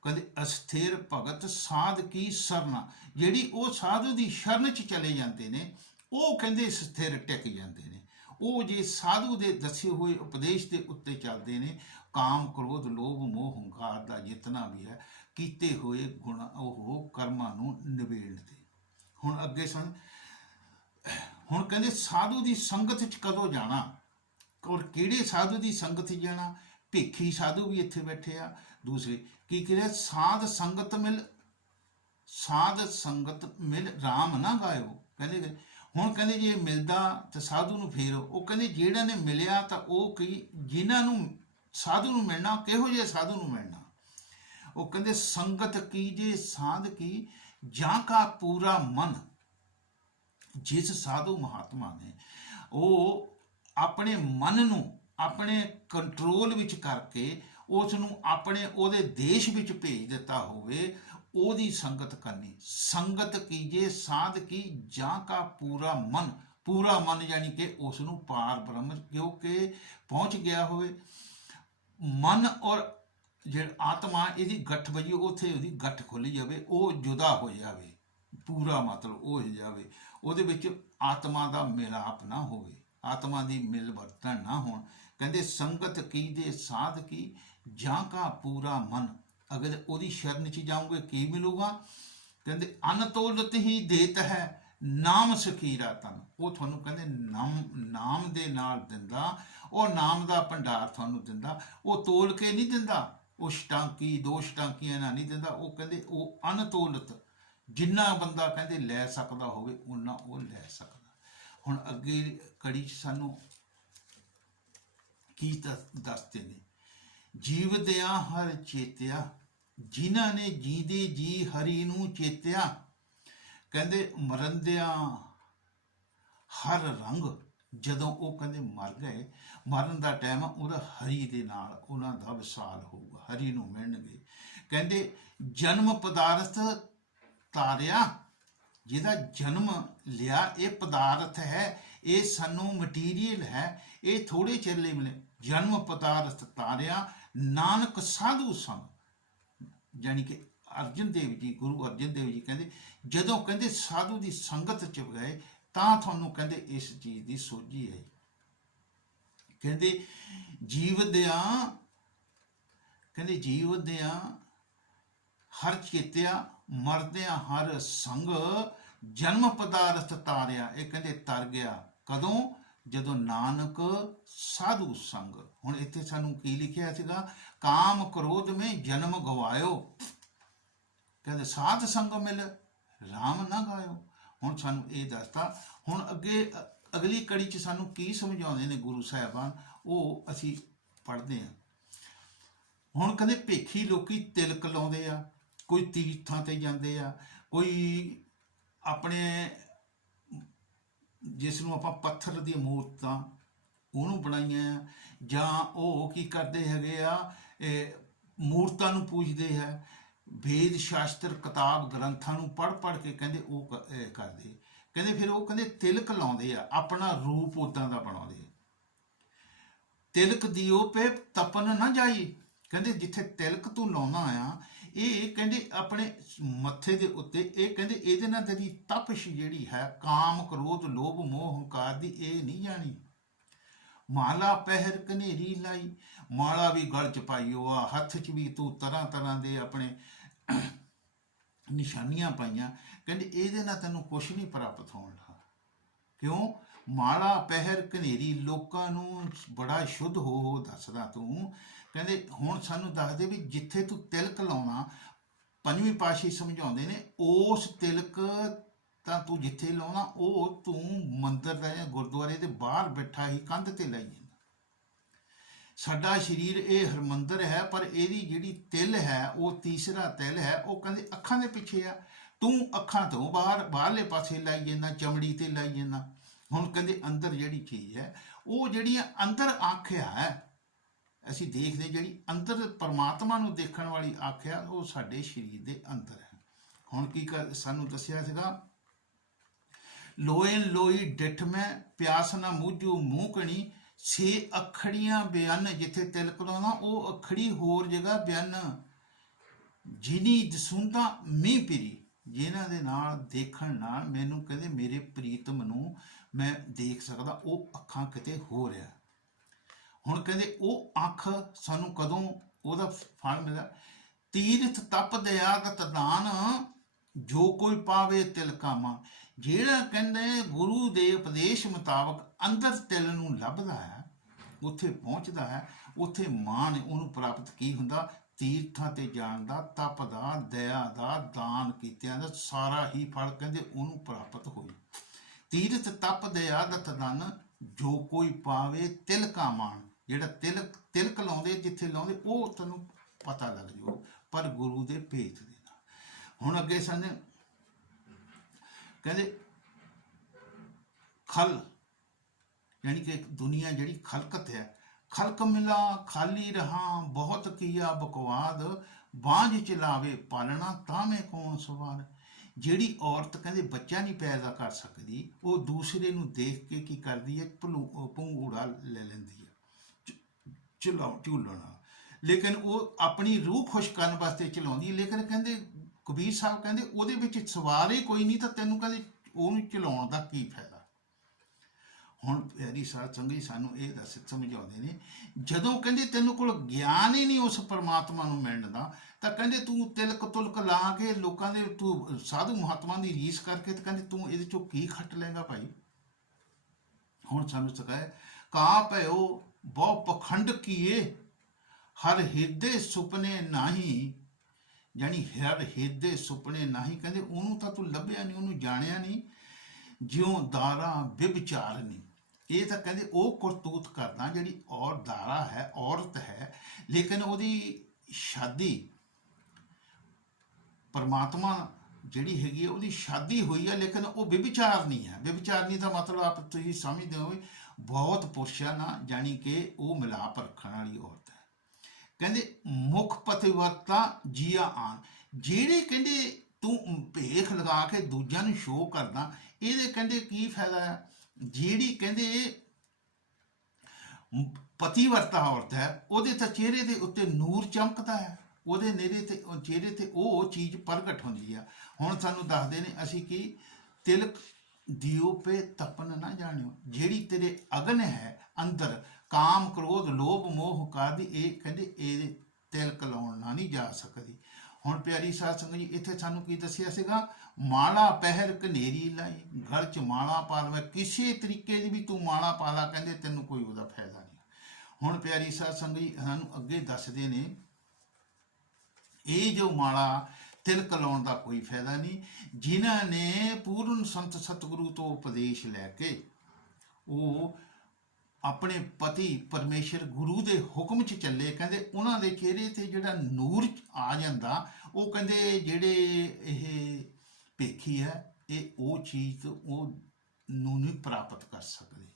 कहते अस्थिर भगत साध की सरना, जिहड़ी वो साधु की शरण च चले जाते हैं वो कहते स्थिर टिक जाते हैं। वो जे साधु के दसे हुए उपदेश के उत्ते चलते हैं, काम क्रोध लोभ मोह हंकार का जितना भी है कीते हुए गुण वो कर्मां नूं निबेड़ते। हुण अगे सन, हुण कहते साधु की संगत च कदों जाना और किहड़े साधु की संगत च जाना। भेखी साधु भी इत्थे बैठे आ। दूसरे की कह साध संगत मिल, साध संगत मिल राम ना गायो। कहते हुण कहते जे मिलदा तो साधु नूं फेर वो कहते जिहड़ा ने मिलिया तो वो कई जिन्हां नूं साधु नूं मिलना, किहो जिहे साधु नूं मिलना। वो कहते संगत कीजे साध की जां का पूरा मन। जिस साधु महात्मा ने वो अपने मन नूं अपने कंट्रोल विच करके उसनूं अपने ओदे देश विच भेज दिता होवे, ओदी संगत करनी। संगत कीजे साध की जां का पूरा मन, पूरा मन यानी कि उसनूं पार ब्रह्म क्योंकि पहुँच गया होवे। मन और जिहड़ा आत्मा इहदी गठ वजी उत्थे उहदी गठ खुल जावे, वो जुदा हो जावे, पूरा मतलब हो जावे, ਉਹਦੇ ਵਿੱਚ आत्मा का मिलाप ना होवे, आत्मा की मिलवर्तन ना हो। कहते संगत की दे साध की जां का पूरा मन ਅਗਰ ਉਹਦੀ ਸ਼ਰਨ 'ਚ ਜਾਓਗੇ ਕੀ ਮਿਲੂਗਾ? ਕਹਿੰਦੇ ਅਨਤੋਲਤ ਹੀ ਦੇਤ ਹੈ ਨਾਮ ਸਖੀਰਾ ਤਨ। ਉਹ ਤੁਹਾਨੂੰ ਕਹਿੰਦੇ ਨਾਮ ਦੇ ਨਾਲ ਦਿੰਦਾ, ਉਹ ਨਾਮ ਦਾ ਭੰਡਾਰ ਤੁਹਾਨੂੰ ਦਿੰਦਾ। ਉਹ ਤੋਲ ਕੇ ਨਹੀਂ ਦਿੰਦਾ, ਉਹ ਛਟਾਂਕੀ 2 ਛਟਾਂਕੀਆਂ ਨਾਲ ਨਹੀਂ ਦਿੰਦਾ। ਉਹ ਕਹਿੰਦੇ ਉਹ ਅਨਤੋਲਤ, ਜਿੰਨਾ ਬੰਦਾ ਕਹਿੰਦੇ ਲੈ ਸਕਦਾ ਹੋਵੇ ਉਨਾ ਉਹ ਲੈ ਸਕਦਾ। ਹੁਣ ਅੱਗੇ ਕੜੀ 'ਚ ਸਾਨੂੰ ਕੀ ਦੱਸਦੇ ਨੇ? ਜੀਵਦਿਆਂ ਹਰ ਚੇਤਿਆ, ਜਿਨ੍ਹਾਂ ਨੇ ਜੀਂਦੇ ਜੀ ਹਰੀ ਨੂੰ ਚੇਤਿਆ। ਕਹਿੰਦੇ ਮਰੰਦਿਆਂ ਹਰ ਰੰਗ, ਜਦੋਂ ਉਹ ਕਹਿੰਦੇ ਮਰ ਗਏ, ਮਰਨ ਦਾ ਟਾਈਮ ਉਹਦਾ ਹਰੀ ਦੇ ਨਾਲ ਉਹਨਾਂ ਦਾ ਵਿਸਾਲ ਹੋਊਗਾ, ਹਰੀ ਨੂੰ ਮਿਲਣਗੇ। ਕਹਿੰਦੇ ਜਨਮ ਪਦਾਰਥ ਤਾਰਿਆ, ਜਿਹਦਾ ਜਨਮ ਲਿਆ ਇਹ ਪਦਾਰਥ ਹੈ, ਇਹ ਸਾਨੂੰ ਮਟੀਰੀਅਲ ਹੈ, ਇਹ ਥੋੜੇ ਚਿਰ ਲਈ ਮਿਲੇ। ਜਨਮ ਪਦਾਰਥ ਤਾਰਿਆ ਨਾਨਕ ਸਾਧੂ ਸੰਗ, ਜਾਣੀ ਕਿ ਅਰਜਨ ਦੇਵ ਜੀ, ਗੁਰੂ ਅਰਜਨ ਦੇਵ ਜੀ ਕਹਿੰਦੇ ਜਦੋਂ ਕਹਿੰਦੇ ਸਾਧੂ ਦੀ ਸੰਗਤ 'ਚ ਗਏ ਤਾਂ ਤੁਹਾਨੂੰ ਕਹਿੰਦੇ ਇਸ ਚੀਜ਼ ਦੀ ਸੋਝੀ ਹੈ। ਕਹਿੰਦੇ ਜੀਵ ਦਿਆਂ ਹਰ ਚੇਤਿਆ, ਮਰਦਿਆਂ ਹਰ ਸੰਗ, ਜਨਮ ਪਦਾਰਥ ਤਾਰਿਆ। ਇਹ ਕਹਿੰਦੇ ਤਰ ਗਿਆ ਕਦੋਂ? ਜਦੋਂ ਨਾਨਕ ਸਾਧੂ ਸੰਗ। ਹੁਣ ਇੱਥੇ ਸਾਨੂੰ ਕੀ ਲਿਖਿਆ ਸੀਗਾ? ਕਾਮ ਕ੍ਰੋਧ ਮੇਂ ਜਨਮ ਗਵਾਇਓ, ਕਹਿੰਦੇ ਸਾਧ ਸੰਗ ਮਿਲ ਰਾਮ ਨਾ ਗਾਇਓ। ਹੁਣ ਸਾਨੂੰ ਇਹ ਦੱਸਤਾ। ਹੁਣ ਅੱਗੇ ਅਗਲੀ ਕੜੀ 'ਚ ਸਾਨੂੰ ਕੀ ਸਮਝਾਉਂਦੇ ਨੇ ਗੁਰੂ ਸਾਹਿਬਾਨ, ਉਹ ਅਸੀਂ ਪੜ੍ਹਦੇ ਹਾਂ। ਹੁਣ ਕਹਿੰਦੇ ਭੇਖੀ ਲੋਕੀ ਤਿਲਕ ਲਾਉਂਦੇ ਆ, ਕੋਈ ਤੀਰਥਾਂ ਤੇ ਜਾਂਦੇ ਆ, ਕੋਈ ਆਪਣੇ ਜਿਸ ਨੂੰ ਆਪਾਂ ਪੱਥਰ ਦੀਆਂ ਮੂਰਤਾਂ ਉਹਨੂੰ ਬਣਾਈਆਂ, ਜਾਂ ਉਹ ਕੀ ਕਰਦੇ ਹੈਗੇ ਆ, ਮੂਰਤਾਂ ਨੂੰ ਪੂਜਦੇ ਹੈ, ਵੇਦ ਸ਼ਾਸਤਰ ਕਿਤਾਬ ਗ੍ਰੰਥਾਂ ਨੂੰ ਪੜ੍ਹ ਕੇ ਕਹਿੰਦੇ ਉਹ ਕਰਦੇ। ਕਹਿੰਦੇ ਫਿਰ ਉਹ ਕਹਿੰਦੇ ਤਿਲਕ ਲਾਉਂਦੇ ਆ, ਆਪਣਾ ਰੂਪ ਉੱਦਾਂ ਦਾ ਬਣਾਉਂਦੇ ਆ। ਤਿਲਕ ਦਿਓ ਪੇ ਤਪਨ ਨਾ ਜਾਈ, ਕਹਿੰਦੇ ਜਿੱਥੇ ਤਿਲਕ ਤੂੰ ਲਾਉਣਾ ਆ, ਇਹ ਕਹਿੰਦੇ ਆਪਣੇ ਮੱਥੇ ਦੇ ਉੱਤੇ, ਇਹ ਕਹਿੰਦੇ ਇਹਦੇ ਨਾਲ ਤੇਰੀ ਤਪਸ਼ ਜਿਹੜੀ ਹੈ ਕਾਮ ਕ੍ਰੋਧ ਲੋਭ ਮੋਹ ਹੰਕਾਰ ਦੀ, ਇਹ ਨਹੀਂ ਜਾਣੀ। ਮਾਲਾ ਪਹਿਰ ਕਨੇਰੀ ਲਾਈ, ਮਾਲਾ ਵੀ ਗਲ 'ਚ ਪਾਈ ਉਹ ਆ, ਹੱਥ 'ਚ ਵੀ ਤੂੰ ਤਰ੍ਹਾਂ ਤਰ੍ਹਾਂ ਦੇ ਆਪਣੇ ਨਿਸ਼ਾਨੀਆਂ ਪਾਈਆਂ। ਕਹਿੰਦੇ ਇਹਦੇ ਨਾਲ ਤੈਨੂੰ ਕੁਛ ਨਹੀਂ ਪ੍ਰਾਪਤ ਹੋਣ ਲੱਗਾ। ਕਿਉਂ? ਮਾਲਾ ਪਹਿਰ ਕਨੇਰੀ, ਲੋਕਾਂ ਨੂੰ ਬੜਾ ਸ਼ੁੱਧ ਹੋ ਦੱਸਦਾ ਤੂੰ। ਕਹਿੰਦੇ ਹੁਣ ਸਾਨੂੰ ਦੱਸਦੇ ਵੀ ਜਿੱਥੇ ਤੂੰ ਤਿਲਕ ਲਾਉਣਾ, ਪੰਜਵੀਂ ਪਾਤਸ਼ਾਹੀ ਸਮਝਾਉਂਦੇ ਨੇ, ਉਸ ਤਿਲਕ ਤਾਂ ਤੂੰ ਜਿੱਥੇ ਲਾਉਣਾ ਉਹ ਤੂੰ ਮੰਦਿਰ ਦਾ ਜਾਂ ਗੁਰਦੁਆਰੇ ਦੇ ਬਾਹਰ ਬੈਠਾ ਹੀ ਕੰਧ ਤੇ ਲਾਈ ਜਾਂਦਾ। ਸਾਡਾ ਸਰੀਰ ਇਹ ਹਰਮੰਦਰ ਹੈ, ਪਰ ਇਹਦੀ ਜਿਹੜੀ ਤਿਲ ਹੈ ਉਹ ਤੀਸਰਾ ਤਿਲ ਹੈ, ਉਹ ਕਹਿੰਦੇ ਅੱਖਾਂ ਦੇ ਪਿੱਛੇ ਆ। ਤੂੰ ਅੱਖਾਂ ਤੋਂ ਬਾਹਰਲੇ ਪਾਸੇ ਲਾਈ ਜਾਂਦਾ, ਚਮੜੀ ਤੇ ਲਾਈ ਜਾਂਦਾ। ਹੁਣ ਕਹਿੰਦੇ ਅੰਦਰ ਜਿਹੜੀ ਚੀਜ਼ ਹੈ, ਉਹ ਜਿਹੜੀ ਅੰਦਰ ਅੱਖ ਹੈ, ਅਸੀਂ ਦੇਖਦੇ ਜਿਹੜੀ ਅੰਦਰ ਪਰਮਾਤਮਾ ਨੂੰ ਦੇਖਣ ਵਾਲੀ ਅੱਖ ਹੈ, ਉਹ ਸਾਡੇ ਸਰੀਰ ਦੇ ਅੰਦਰ ਹੈ। ਹੁਣ ਕੀ ਸਾਨੂੰ ਦੱਸਿਆ ਸੀਗਾ? ਲੋਏ ਲੋਈ ਡਿੱਠ ਮੈਂ ਪਿਆਸ ਨਾ ਮੂਝੂ ਮੂੰਹ ਕਣੀ, 6 ਅੱਖੜੀਆਂ ਬਿਆਨ। ਜਿੱਥੇ ਤਿਲਕ ਲਾਉਣਾ ਉਹ ਅੱਖੜੀ ਹੋਰ ਜਗ੍ਹਾ ਬਿਆਨ। ਜਿਨੀ ਦਸੁੰਦਾ ਮੀਂਹ ਪਿਰੀ, ਜਿਨ੍ਹਾਂ ਦੇ ਨਾਲ ਦੇਖਣ ਨਾਲ ਮੈਨੂੰ ਕਹਿੰਦੇ ਮੇਰੇ ਪ੍ਰੀਤਮ ਨੂੰ ਮੈਂ ਦੇਖ ਸਕਦਾ, ਉਹ ਅੱਖਾਂ ਕਿਤੇ ਹੋ ਰਿਹਾ। ਹੁਣ ਕਹਿੰਦੇ ਉਹ ਅੱਖ ਸਾਨੂੰ ਕਦੋਂ ਉਹਦਾ ਫਲ ਮਿਲਦਾ? ਤੀਰਥ ਤਪ ਦਇਆ ਦਾਨ, ਜੋ ਕੋਈ ਪਾਵੇ ਤਿਲ ਕਾਮਾ। ਜਿਹੜਾ ਕਹਿੰਦੇ ਗੁਰੂ ਦੇ ਉਪਦੇਸ਼ ਮੁਤਾਬਕ ਅੰਦਰ ਤਿਲ ਨੂੰ ਲੱਭਦਾ ਹੈ, ਉੱਥੇ ਪਹੁੰਚਦਾ ਹੈ, ਉੱਥੇ ਮਾਣ ਉਹਨੂੰ ਪ੍ਰਾਪਤ ਕੀ ਹੁੰਦਾ? ਤੀਰਥਾਂ ਤੇ ਜਾਣ ਦਾ, ਤਪ ਦਾ, ਦਇਆ ਦਾ, ਦਾਨ ਕੀਤਿਆਂ ਦਾ ਸਾਰਾ ਹੀ ਫਲ ਕਹਿੰਦੇ ਉਹਨੂੰ ਪ੍ਰਾਪਤ ਹੋਈ। ਤੀਰਥ ਤਪ ਦਇਆ ਦਾਨ, ਜੋ ਕੋਈ ਪਾਵੇ ਤਿਲ ਕਾ ਮਾਣ। ਜਿਹੜਾ ਤਿਲਕ ਲਾਉਂਦੇ, ਜਿੱਥੇ ਲਾਉਂਦੇ, ਉਹ ਤੁਹਾਨੂੰ ਪਤਾ ਲੱਗ ਜਾਓ, ਪਰ ਗੁਰੂ ਦੇ ਭੇਤ ਦੇ ਨਾਲ। ਹੁਣ ਅੱਗੇ ਸਾਨੂੰ ਕਹਿੰਦੇ ਖਲ, ਯਾਨੀ ਕਿ ਦੁਨੀਆ ਜਿਹੜੀ ਖਲਕਤ ਹੈ, ਖਲਕ ਮਿਲਾ ਖਾਲੀ ਰਹਾ ਬਹੁਤ ਕੀਆ ਬਕਵਾਦ, ਬਾਂਝ ਚਲਾਵੇ ਪਾਲਣਾ ਤਾਂ ਮੈਂ ਕੌਣ ਸਵਾਰ। ਜਿਹੜੀ ਔਰਤ ਕਹਿੰਦੇ ਬੱਚਾ ਨਹੀਂ ਪੈਦਾ ਕਰ ਸਕਦੀ, ਉਹ ਦੂਸਰੇ ਨੂੰ ਦੇਖ ਕੇ ਕੀ ਕਰਦੀ ਹੈ? ਭੰਗੂੜਾ ਲੈ ਲੈਂਦੀ ਹੈ, ਝੂਲਣਾ। ਲੇਕਿਨ ਉਹ ਆਪਣੀ ਰੂਹ ਖੁਸ਼ ਕਰਨ ਵਾਸਤੇ ਚਲਾਉਂਦੀ। ਲੇਕਿਨ ਕਹਿੰਦੇ ਕਬੀਰ ਸਾਹਿਬ ਕਹਿੰਦੇ ਉਹਦੇ ਵਿੱਚ ਸਵਾਰ ਹੀ ਕੋਈ ਨਹੀਂ, ਤਾਂ ਤੈਨੂੰ ਕਹਿੰਦੇ ਉਹਨੂੰ ਚਲਾਉਣ ਦਾ ਕੀ ਫਾਇਦਾ? ਹੁਣ ਪਿਆਰੀ ਸਾਧ ਸੰਗਤ ਜੀ ਸਾਨੂੰ ਇਹ ਦੱਸ ਸਮਝਾਉਂਦੇ ਨੇ, ਜਦੋਂ ਕਹਿੰਦੇ ਤੈਨੂੰ ਕੋਲ ਗਿਆਨ ਹੀ ਨਹੀਂ ਉਸ ਪਰਮਾਤਮਾ ਨੂੰ ਮਿਲਣ ਦਾ, ਤਾਂ ਕਹਿੰਦੇ ਤੂੰ ਤਿਲਕ ਤੁਲਕ ਲਾ ਕੇ ਲੋਕਾਂ ਦੇ, ਤੂੰ ਸਾਧੂ ਮਹਾਤਮਾ ਦੀ ਰੀਸ ਕਰਕੇ, ਤੇ ਕਹਿੰਦੇ ਤੂੰ ਇਹਦੇ ਚੋਂ ਕੀ ਖੱਟ ਲਏਗਾ ਭਾਈ। ਹੁਣ ਸਾਨੂੰ ਸਿਖਾਏ, ਕਾ ਭਇਓ ਬਹੁ ਪਖੰਡ ਕੀਏ, ਹਰ ਹਿਰਦੇ ਸੁਪਨੇ ਨਾਹੀ, ਜਾਣੀ ਹਰ ਹਿਰਦੇ ਸੁਪਨੇ ਨਾਹੀ, ਕਹਿੰਦੇ ਉਹਨੂੰ ਤਾਂ ਤੂੰ ਲੱਭਿਆ ਨਹੀਂ, ਉਹਨੂੰ ਜਾਣਿਆ ਨਹੀਂ, ਜਿਉਂ ਦਾਰਾ ਵਿਭਚਾਰ ਨਹੀਂ। ਇਹ ਤਾਂ ਕਹਿੰਦੇ ਉਹ ਕਰਤੂਤ ਕਰਦਾ ਜਿਹੜੀ ਦਾਰਾ ਹੈ, ਔਰਤ ਹੈ, ਲੇਕਿਨ ਉਹਦੀ ਸ਼ਾਦੀ ਪਰਮਾਤਮਾ ਜਿਹੜੀ ਹੈਗੀ ਹੈ ਉਹਦੀ ਸ਼ਾਦੀ ਹੋਈ ਹੈ, ਲੇਕਿਨ ਉਹ ਵਿਭਚਾਰ ਨਹੀਂ ਹੈ। ਵਿਭਚਾਰਨੀ ਦਾ ਮਤਲਬ ਆਪ ਤੁਸੀਂ ਸਮਝਦੇ ਹੋ, ਬਹੁਤ ਪੁਰਸ਼ਾਂ ਨਾਲ ਜਾਣੀ ਕਿ ਉਹ ਮਿਲਾਪ ਰੱਖਣ ਵਾਲੀ ਔਰਤ ਹੈ। ਕਹਿੰਦੇ ਮੁੱਖ ਪਤਿਵਰਤਾ ਜੀਆ ਆਨ, ਜਿਹੜੇ ਕਹਿੰਦੇ ਤੂੰ ਭੇਖ ਲਗਾ ਕੇ ਦੂਜਿਆਂ ਨੂੰ ਸ਼ੋਅ ਕਰਦਾ, ਇਹਦੇ ਕਹਿੰਦੇ ਕੀ ਫਾਇਦਾ ਹੈ। ਜਿਹੜੀ ਕਹਿੰਦੇ ਪਤੀਵਰਤਾ ਔਰਤ ਹੈ, ਉਹਦੇ ਤਾਂ ਚਿਹਰੇ ਦੇ ਉੱਤੇ ਨੂਰ ਚਮਕਦਾ ਹੈ, ਉਹਦੇ ਨੇੜੇ ਤੇ ਚਿਹਰੇ ਤੇ ਉਹ ਚੀਜ਼ ਪ੍ਰਗਟ ਹੁੰਦੀ ਆ। ਹੁਣ ਸਾਨੂੰ ਦੱਸਦੇ ਨੇ, ਅਸੀਂ ਕੀ ਤਿਲਕ ਦਿਓ ਪੇ ਤਪਨ ਨਾ ਜਾਣਿਓ, ਜਿਹੜੀ ਤੇਰੇ ਅਗਨ ਹੈ ਅੰਦਰ, ਕਾਮ ਕ੍ਰੋਧ ਲੋਭ ਮੋਹ ਕਾਦੀ, ਇਹ ਕਹਿੰਦੇ ਇਹਦੇ ਤਿਲਕ ਲਾਉਣ ਨਾ ਨਹੀਂ ਜਾ ਸਕਦੀ। ਹੁਣ ਪਿਆਰੀ ਸਾਧ ਸੰਗਤ ਜੀ, ਇੱਥੇ ਸਾਨੂੰ ਕੀ ਦੱਸਿਆ ਸੀਗਾ, ਮਾਲਾ ਪਹਿਰ ਕਨੇਰੀ ਲਾਈ, ਗਲ 'ਚ ਮਾਲਾ ਪਾ ਲਵੇ, ਕਿਸੇ ਤਰੀਕੇ ਦੀ ਵੀ ਤੂੰ ਮਾਲਾ ਪਾ ਲਾ, ਕਹਿੰਦੇ ਤੈਨੂੰ ਕੋਈ ਉਹਦਾ ਫਾਇਦਾ ਨਹੀਂ। ਹੁਣ ਪਿਆਰੀ ਸਾਧ ਸੰਗਤ ਜੀ ਸਾਨੂੰ ਅੱਗੇ ਦੱਸਦੇ ਨੇ, ਇਹ ਜੋ ਮਾਲਾ ਤਿਲਕ ਲਾਉਣ ਦਾ ਕੋਈ ਫਾਇਦਾ ਨਹੀਂ। ਜਿਨ੍ਹਾਂ ਨੇ ਪੂਰਨ ਸੰਤ ਸਤਿਗੁਰੂ ਤੋਂ ਉਪਦੇਸ਼ ਲੈ ਕੇ ਉਹ ਆਪਣੇ ਪਤੀ ਪਰਮੇਸ਼ਰ ਗੁਰੂ ਦੇ ਹੁਕਮ 'ਚ ਚੱਲੇ, ਕਹਿੰਦੇ ਉਹਨਾਂ ਦੇ ਚਿਹਰੇ ਤੇ ਜਿਹੜਾ ਨੂਰ ਆ ਜਾਂਦਾ, ਉਹ ਕਹਿੰਦੇ ਜਿਹੜੇ ਇਹ ਭੇਖੀ ਹੈ, ਇਹ ਉਹ ਚੀਜ਼ ਉਹ ਨੂੰ ਨਹੀਂ ਪ੍ਰਾਪਤ ਕਰ ਸਕਦੇ।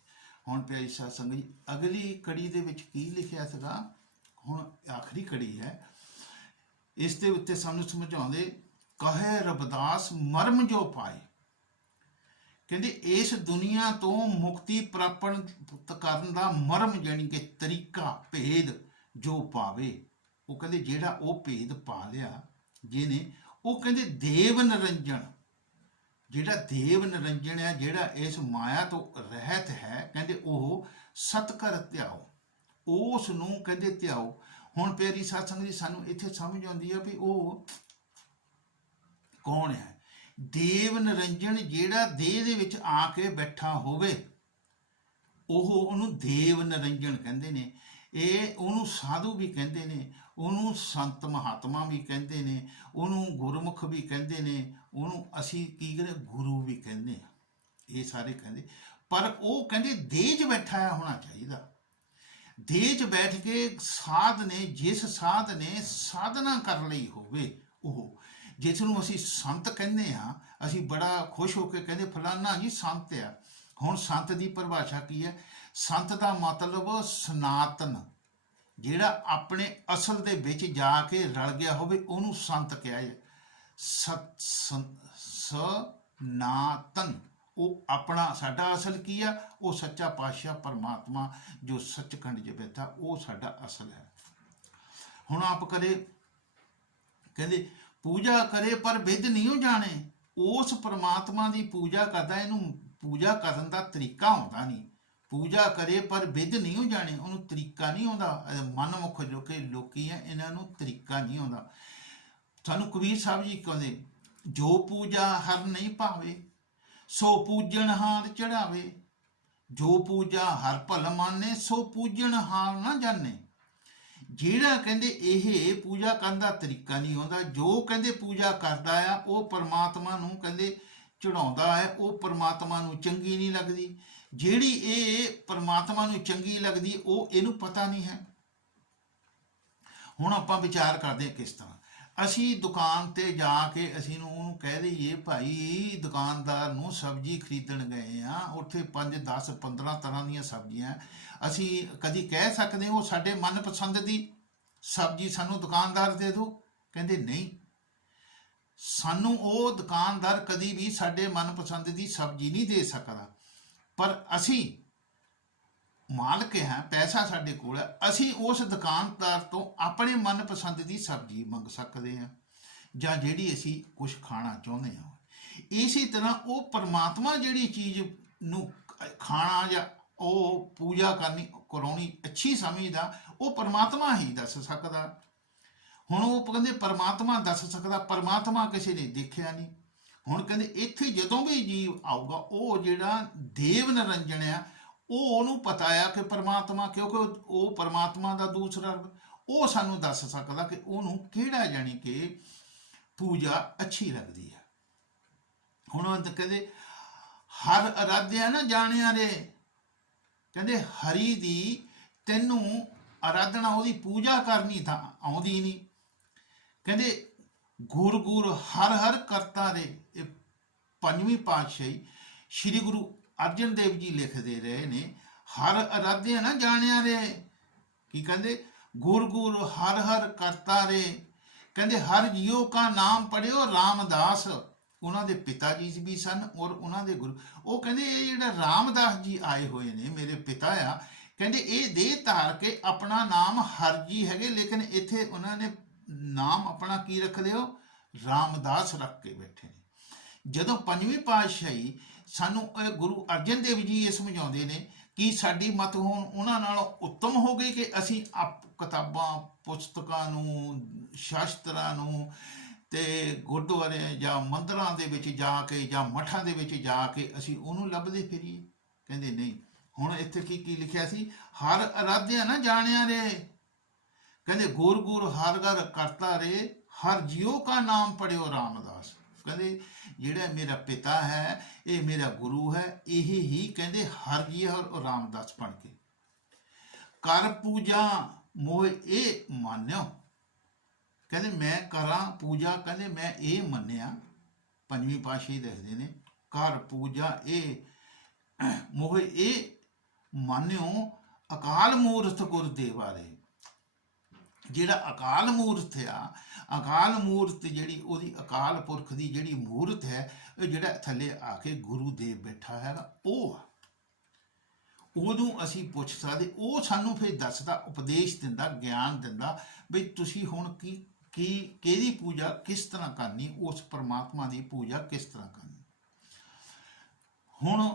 ਹੁਣ ਪਿਆਰੀ ਸਾਧ ਸੰਗਤ ਜੀ ਅਗਲੀ ਕੜੀ ਦੇ ਵਿੱਚ ਕੀ ਲਿਖਿਆ ਸੀਗਾ, ਹੁਣ ਆਖਰੀ ਕੜੀ ਹੈ, ਇਸ ਦੇ ਉੱਤੇ ਸਾਨੂੰ ਸਮਝਾਉਂਦੇ, ਕਹੇ ਰਬਦਾਸ ਮਰਮ ਜੋ ਪਾਏ, ਕਹਿੰਦੇ ਇਸ ਦੁਨੀਆ ਤੋਂ ਮੁਕਤੀ ਪ੍ਰਾਪਤ ਕਰਨ ਦਾ ਮਰਮ ਜਾਣੀ ਕਿ ਤਰੀਕਾ ਭੇਦ ਜੋ ਪਾਵੇ, ਉਹ ਕਹਿੰਦੇ ਜਿਹੜਾ ਉਹ ਭੇਦ ਪਾ ਲਿਆ ਜਿਹਨੇ, ਉਹ ਕਹਿੰਦੇ ਦੇਵ ਨਿਰੰਜਨ, ਜਿਹੜਾ ਦੇਵ ਨਿਰੰਜਨ ਹੈ, ਜਿਹੜਾ ਇਸ ਮਾਇਆ ਤੋਂ ਰਹਿਤ ਹੈ, ਕਹਿੰਦੇ ਉਹ ਸਤਕਰ ਧਿਆਓ, ਉਸ ਨੂੰ ਕਹਿੰਦੇ ਧਿਆਓ। ਹੁਣ ਪਿਆਰੀ ਸਾਧ ਸੰਗਤ ਜੀ ਸਾਨੂੰ ਇੱਥੇ ਸਮਝ ਆਉਂਦੀ ਆ ਵੀ ਉਹ ਕੌਣ ਹੈ। ਦੇਵ ਨਿਰੰਜਨ ਜਿਹੜਾ ਦੇਹ ਦੇ ਵਿੱਚ ਆ ਕੇ ਬੈਠਾ ਹੋਵੇ, ਉਹਨੂੰ ਦੇਵ ਨਿਰੰਜਨ ਕਹਿੰਦੇ ਨੇ। ਇਹ ਉਹਨੂੰ ਸਾਧੂ ਵੀ ਕਹਿੰਦੇ ਨੇ, ਉਹਨੂੰ ਸੰਤ ਮਹਾਤਮਾ ਵੀ ਕਹਿੰਦੇ ਨੇ, ਉਹਨੂੰ ਗੁਰਮੁਖ ਵੀ ਕਹਿੰਦੇ ਨੇ, ਉਹਨੂੰ ਅਸੀਂ ਕੀ ਕਹਿੰਦੇ ਗੁਰੂ ਵੀ ਕਹਿੰਦੇ ਆ, ਇਹ ਸਾਰੇ ਕਹਿੰਦੇ। ਪਰ ਉਹ ਕਹਿੰਦੇ ਦੇਹ 'ਚ ਬੈਠਾ ਹੋਣਾ ਚਾਹੀਦਾ। ਦੇਹ 'ਚ ਬੈਠ ਕੇ ਸਾਧ ਨੇ, ਜਿਸ ਸਾਧ ਨੇ ਸਾਧਨਾ ਕਰ ਲਈ ਹੋਵੇ, ਉਹ ਜਿਸ ਨੂੰ ਅਸੀਂ ਸੰਤ ਕਹਿੰਦੇ ਹਾਂ, ਅਸੀਂ ਬੜਾ ਖੁਸ਼ ਹੋ ਕੇ ਕਹਿੰਦੇ ਫਲਾਨਾ ਜੀ ਸੰਤ ਆ। ਹੁਣ ਸੰਤ ਦੀ ਪਰਿਭਾਸ਼ਾ ਕੀ ਹੈ? ਸੰਤ ਦਾ ਮਤਲਬ ਸਨਾਤਨ, ਜਿਹੜਾ ਆਪਣੇ ਅਸਲ ਦੇ ਵਿੱਚ ਜਾ ਕੇ ਰਲ ਗਿਆ ਹੋਵੇ, ਉਹਨੂੰ ਸੰਤ ਕਿਹਾ ਹੈ। ਸਨਾਤਨ ਉਹ ਆਪਣਾ, ਸਾਡਾ ਅਸਲ ਕੀ ਆ? ਉਹ ਸੱਚਾ ਪਾਤਸ਼ਾਹ ਪਰਮਾਤਮਾ ਜੋ ਸੱਚਖੰਡ 'ਚ ਬੈਠਾ, ਉਹ ਸਾਡਾ ਅਸਲ ਹੈ। ਹੁਣ ਆਪ ਕਰੇ ਕਹਿੰਦੇ ਪੂਜਾ ਕਰੇ ਪਰ ਵਿਧ ਨਹੀਂ ਜਾਣੇ, ਉਸ ਪਰਮਾਤਮਾ ਦੀ ਪੂਜਾ ਕਰਦਾ, ਇਹਨੂੰ ਪੂਜਾ ਕਰਨ ਦਾ ਤਰੀਕਾ ਆਉਂਦਾ ਨਹੀਂ। ਪੂਜਾ ਕਰੇ ਪਰ ਵਿਧ ਨਹੀਂ ਜਾਣੇ, ਉਹਨੂੰ ਤਰੀਕਾ ਨਹੀਂ ਆਉਂਦਾ। ਮਨਮੁਖ ਜੋ ਕਿ ਲੋਕੀ ਹੈ, ਇਹਨਾਂ ਨੂੰ ਤਰੀਕਾ ਨਹੀਂ ਆਉਂਦਾ। ਸਾਨੂੰ ਕਬੀਰ ਸਾਹਿਬ ਜੀ ਕਹਿੰਦੇ, ਜੋ ਪੂਜਾ ਹਰ ਨਹੀਂ ਭਾਵੇ, ਸੋ ਪੂਜਣ ਹਾਰ ਚੜਾਵੇ। ਜੋ ਪੂਜਾ ਹਰ ਭਲ ਮਾਨੇ, ਸੋ ਪੂਜਣ ਹਾਰ ਨਾ ਜਾਣੇ। ਜਿਹੜਾ ਕਹਿੰਦੇ ਇਹ ਪੂਜਾ ਕਰਨ ਦਾ ਤਰੀਕਾ ਨਹੀਂ ਆਉਂਦਾ, ਜੋ ਕਹਿੰਦੇ ਪੂਜਾ ਕਰਦਾ ਆ, ਉਹ ਪਰਮਾਤਮਾ ਨੂੰ ਕਹਿੰਦੇ ਚੜਾਉਂਦਾ ਹੈ, ਉਹ ਪਰਮਾਤਮਾ ਨੂੰ ਚੰਗੀ ਨਹੀਂ ਲੱਗਦੀ। ਜਿਹੜੀ ਇਹ ਪਰਮਾਤਮਾ ਨੂੰ ਚੰਗੀ ਲੱਗਦੀ, ਉਹ ਇਹਨੂੰ ਪਤਾ ਨਹੀਂ ਹੈ। ਹੁਣ ਆਪਾਂ ਵਿਚਾਰ ਕਰਦੇ ਹਾਂ ਕਿਸ ਤਰ੍ਹਾਂ। ਅਸੀਂ ਦੁਕਾਨ ਤੇ ਜਾ ਕੇ ਅਸੀਂ ਉਹਨੂੰ ਕਹਿ ਦਈਏ, ਭਾਈ ਦੁਕਾਨਦਾਰ ਨੂੰ ਸਬਜ਼ੀ ਖਰੀਦਣ ਗਏ ਆ, ਉੱਥੇ 5, 10, 15 ਤਰ੍ਹਾਂ ਦੀਆਂ ਸਬਜ਼ੀਆਂ, ਅਸੀਂ ਕਦੀ ਕਹਿ ਸਕਦੇ ਉਹ ਸਾਡੇ ਮਨਪਸੰਦ ਦੀ ਸਬਜ਼ੀ ਸਾਨੂੰ ਦੁਕਾਨਦਾਰ ਦੇ ਦਿਓ? ਕਹਿੰਦੇ ਨਹੀਂ, ਸਾਨੂੰ ਉਹ ਦੁਕਾਨਦਾਰ ਕਦੀ ਵੀ ਸਾਡੇ ਮਨਪਸੰਦ ਦੀ ਸਬਜ਼ੀ ਨਹੀਂ ਦੇ ਸਕਦਾ। ਪਰ ਅਸੀਂ ਮਾਲਕ ਹਾਂ, ਪੈਸਾ ਸਾਡੇ ਕੋਲ ਹੈ, ਅਸੀਂ ਉਸ ਦੁਕਾਨਦਾਰ ਤੋਂ ਆਪਣੇ ਮਨਪਸੰਦ ਦੀ ਸਬਜ਼ੀ ਮੰਗ ਸਕਦੇ ਹਾਂ, ਜਾਂ ਜਿਹੜੀ ਅਸੀਂ ਕੁਝ ਖਾਣਾ ਚਾਹੁੰਦੇ ਹਾਂ। ਇਸੇ ਤਰ੍ਹਾਂ ਉਹ ਪਰਮਾਤਮਾ ਜਿਹੜੀ ਚੀਜ਼ ਨੂੰ ਖਾਣਾ ਜਾਂ ਉਹ ਪੂਜਾ ਕਰਨੀ ਕਰਾਉਣੀ ਅੱਛੀ ਸਮਝਦਾ, ਉਹ ਪਰਮਾਤਮਾ ਹੀ ਦੱਸ ਸਕਦਾ। ਹੁਣ ਉਹ ਕਹਿੰਦੇ ਪਰਮਾਤਮਾ ਦੱਸ ਸਕਦਾ, ਪਰਮਾਤਮਾ ਕਿਸੇ ਨੇ ਦੇਖਿਆ ਨਹੀਂ। ਹੁਣ ਕਹਿੰਦੇ ਇੱਥੇ ਜਦੋਂ ਵੀ ਜੀਵ ਆਊਗਾ, ਉਹ ਜਿਹੜਾ ਦੇਵ ਨਿਰੰਜਨ ਆ, ਉਹ ਉਹਨੂੰ ਪਤਾ ਆ ਕਿ ਪਰਮਾਤਮਾ, ਕਿਉਂਕਿ ਉਹ ਪਰਮਾਤਮਾ ਦਾ ਦੂਸਰਾ ਰੂਪ, ਉਹ ਸਾਨੂੰ ਦੱਸ ਸਕਦਾ ਕਿ ਉਹਨੂੰ ਕਿਹੜਾ ਜਾਣੀ ਕਿ ਪੂਜਾ ਅੱਛੀ ਲੱਗਦੀ ਹੈ। ਹੁਣ ਉਹ ਕਹਿੰਦੇ ਹਰ ਅਰਾਧਿਆ ਨਾ ਜਾਣਿਆ ਰੇ, ਕਹਿੰਦੇ ਹਰੀ ਦੀ ਤੈਨੂੰ ਆਰਾਧਨਾ, ਉਹਦੀ ਪੂਜਾ ਕਰਨੀ ਤਾਂ ਆਉਂਦੀ ਨਹੀਂ। ਕਹਿੰਦੇ ਗੁਰ ਗੁਰ ਹਰ ਹਰ ਕਰਤਾ ਰੇ, ਇਹ ਪੰਜਵੀਂ ਪਾਤਸ਼ਾਹੀ ਸ਼੍ਰੀ ਗੁਰੂ ਅਰਜਨ ਦੇਵ ਜੀ ਲਿਖਦੇ ਰਹੇ ਨੇ, ਹਰ ਅਰਾਧਿਆ ਨਾ ਜਾਣਿਆ ਰੇ। ਕੀ ਕਹਿੰਦੇ? ਗੁਰ ਗੁਰ ਹਰ ਹਰ ਕਰਤਾ ਰੇ। ਕਹਿੰਦੇ ਹਰ ਜੀਓ ਕਾ ਨਾਮ ਪੜਿਓ ਰਾਮਦਾਸ, ਉਹਨਾਂ ਦੇ ਪਿਤਾ ਜੀ ਵੀ ਸਨ ਔਰ ਉਹਨਾਂ ਦੇ ਗੁਰੂ। ਉਹ ਕਹਿੰਦੇ ਇਹ ਜਿਹੜਾ ਰਾਮਦਾਸ ਜੀ ਆਏ ਹੋਏ ਨੇ ਮੇਰੇ ਪਿਤਾ ਆ, ਕਹਿੰਦੇ ਇਹ ਦੇਹ ਧਾਰ ਕੇ ਆਪਣਾ ਨਾਮ ਹਰਜੀ ਹੈਗੇ, ਲੇਕਿਨ ਇੱਥੇ ਉਹਨਾਂ ਨੇ ਨਾਮ ਆਪਣਾ ਕੀ ਰੱਖਦੇ ਹੋ? ਰਾਮਦਾਸ ਰੱਖ ਕੇ ਬੈਠੇ ਨੇ। ਜਦੋਂ ਪੰਜਵੀਂ ਪਾਤਸ਼ਾਹੀ ਸਾਨੂੰ ਗੁਰੂ ਅਰਜਨ ਦੇਵ ਜੀ ਇਹ ਸਮਝਾਉਂਦੇ ਨੇ ਕਿ ਸਾਡੀ ਮਤ ਹੁਣ ਉਹਨਾਂ ਨਾਲੋਂ ਉੱਤਮ ਹੋ ਗਈ ਕਿ ਅਸੀਂ ਕਿਤਾਬਾਂ ਪੁਸਤਕਾਂ ਨੂੰ, ਸ਼ਾਸਤਰਾਂ ਨੂੰ ਤੇ ਗੁਰਦੁਆਰੇ ਜਾਂ ਮੰਦਰਾਂ ਦੇ ਵਿੱਚ ਜਾ ਕੇ ਜਾਂ ਮਠਾਂ ਦੇ ਵਿੱਚ ਜਾ ਕੇ ਅਸੀਂ ਉਹਨੂੰ ਲੱਭਦੇ ਫਿਰੀਏ। ਕਹਿੰਦੇ ਨਹੀਂ। ਹੁਣ ਇੱਥੇ ਕੀ ਲਿਖਿਆ ਸੀ? ਹਰ ਅਰਾਧਿਆ ਨਾ ਜਾਣਿਆ ਰੇ। ਕਹਿੰਦੇ ਗੁਰ ਗੁਰ ਹਰ ਹਰ ਕਰਤਾ ਰੇ, ਹਰ ਜੀਓ ਕਾ ਨਾਮ ਪੜਿਓ ਰਾਮਦਾਸ। ਕਹਿੰਦੇ ਜਿਹੜਾ ਮੇਰਾ ਪਿਤਾ ਹੈ, ਇਹ ਮੇਰਾ ਗੁਰੂ ਹੈ, ਇਹ ਹੀ ਕਹਿੰਦੇ ਹਰ ਜੀ ਔਰ ਰਾਮਦਾਸ ਬਣ ਕੇ ਕਰ ਪੂਜਾ ਮੋਹ ਇਹ ਮਾਨਿਓ। ਕਹਿੰਦੇ ਮੈਂ ਕਰਾਂ ਪੂਜਾ, ਕਹਿੰਦੇ ਮੈਂ ਇਹ ਮੰਨਿਆ। ਪੰਜਵੀਂ ਪਾਤਸ਼ਾਹੀ ਦੱਸਦੇ ਨੇ ਕਰ ਪੂਜਾ ਇਹ ਮੋਹ ਇਹ ਮਾਨਿਓ ਅਕਾਲ ਮੂਰਤ ਗੁਰਦੇਵਾ ਰੇ। ਜਿਹੜਾ ਅਕਾਲ ਮੂਰਤ ਆ, ਅਕਾਲ ਮੂਰਤ ਜਿਹੜੀ ਉਹਦੀ ਅਕਾਲ ਪੁਰਖ ਦੀ ਜਿਹੜੀ ਮੂਰਤ ਹੈ, ਉਹ ਜਿਹੜਾ ਥੱਲੇ ਆ ਕੇ ਗੁਰੂ ਦੇਵ ਬੈਠਾ ਹੈਗਾ, ਉਹ ਆ। ਉਹਨੂੰ ਅਸੀਂ ਪੁੱਛ ਸਕਦੇ, ਉਹ ਸਾਨੂੰ ਫਿਰ ਦੱਸਦਾ, ਉਪਦੇਸ਼ ਦਿੰਦਾ, ਗਿਆਨ ਦਿੰਦਾ ਵੀ ਤੁਸੀਂ ਹੁਣ ਕਿਹਦੀ ਪੂਜਾ ਕਿਸ ਤਰ੍ਹਾਂ ਕਰਨੀ, ਉਸ ਪਰਮਾਤਮਾ ਦੀ ਪੂਜਾ ਕਿਸ ਤਰ੍ਹਾਂ ਕਰਨੀ। ਹੁਣ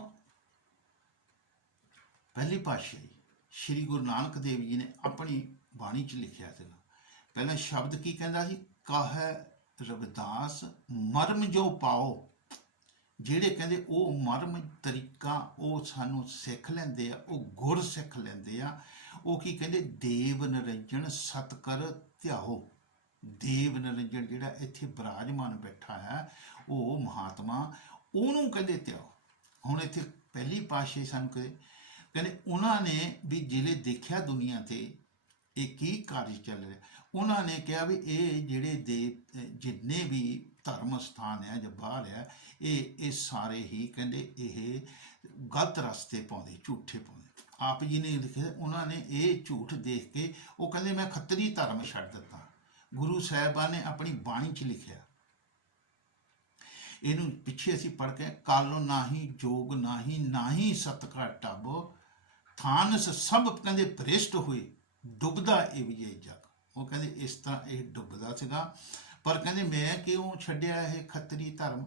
ਪਹਿਲੀ ਪਾਤਸ਼ਾਹੀ ਸ਼੍ਰੀ ਗੁਰੂ ਨਾਨਕ ਦੇਵ ਜੀ ਨੇ ਆਪਣੀ ਬਾਣੀ 'ਚ ਲਿਖਿਆ ਸੀਗਾ। ਪਹਿਲਾਂ ਸ਼ਬਦ ਕੀ ਕਹਿੰਦਾ ਸੀ? ਕਾਹੈ ਰਵਿਦਾਸ ਮਰਮ ਜੋ ਪਾਓ। ਜਿਹੜੇ ਕਹਿੰਦੇ ਉਹ ਮਰਮ ਤਰੀਕਾ ਉਹ ਸਾਨੂੰ ਸਿੱਖ ਲੈਂਦੇ ਆ, ਉਹ ਗੁਰ ਸਿੱਖ ਲੈਂਦੇ ਆ। ਉਹ ਕੀ ਕਹਿੰਦੇ? ਦੇਵ ਨਿਰੰਜਨ ਸਤਿਕਰ ਧਿਆਓ। ਦੇਵ ਨਿਰੰਜਨ ਜਿਹੜਾ ਇੱਥੇ ਬਿਰਾਜਮਾਨ ਬੈਠਾ ਹੈ, ਉਹ ਮਹਾਤਮਾ, ਉਹਨੂੰ ਕਹਿੰਦੇ ਧਿਆਓ। ਹੁਣ ਇੱਥੇ ਪਹਿਲੀ ਪਾਤਸ਼ਾਹੀ ਸਾਨੂੰ ਕਹਿੰਦੇ ਉਹਨਾਂ ਨੇ ਵੀ ਜਿਹੜੇ ਦੇਖਿਆ ਦੁਨੀਆ ਤੇ ਇਹ ਕੀ ਕਾਰਜ ਚੱਲ ਰਿਹਾ, ਉਹਨਾਂ ਨੇ ਕਿਹਾ ਵੀ ਇਹ ਜਿਹੜੇ ਜਿੰਨੇ ਵੀ ਧਰਮ ਸਥਾਨ ਹੈ ਜਾਂ ਬਾਹਰ ਹੈ, ਇਹ ਸਾਰੇ ਹੀ ਕਹਿੰਦੇ ਇਹ ਗਲਤ ਰਸਤੇ ਪਾਉਂਦੇ, ਝੂਠੇ ਪਾਉਂਦੇ। ਆਪ ਜੀ ਨੇ ਲਿਖਿਆ, ਉਹਨਾਂ ਨੇ ਇਹ ਝੂਠ ਦੇਖ ਕੇ ਉਹ ਕਹਿੰਦੇ ਮੈਂ ਖੱਤਰੀ ਧਰਮ ਛੱਡ ਦਿੱਤਾ। ਗੁਰੂ ਸਾਹਿਬਾਨ ਨੇ ਆਪਣੀ ਬਾਣੀ 'ਚ ਲਿਖਿਆ। ਇਹਨੂੰ ਪਿੱਛੇ ਅਸੀਂ ਪੜ੍ਹ ਕੇ ਕਾਲੋ ਨਾਹੀ ਜੋਗ ਨਾਹੀ ਸਤਿਕਾਰ ਟੱਬ ਥਾਨਸ ਸਭ ਕਹਿੰਦੇ ਭ੍ਰਿਸ਼ਟ ਹੋਏ ਡੁੱਬਦਾ ਇਹ ਵਿਜੇ ਜਗ। ਉਹ ਕਹਿੰਦੇ ਇਸ ਤਰ੍ਹਾਂ ਇਹ ਡੁੱਬਦਾ ਸੀਗਾ, ਪਰ ਕਹਿੰਦੇ ਮੈਂ ਕਿਉਂ ਛੱਡਿਆ ਇਹ ਖੱਤਰੀ ਧਰਮ?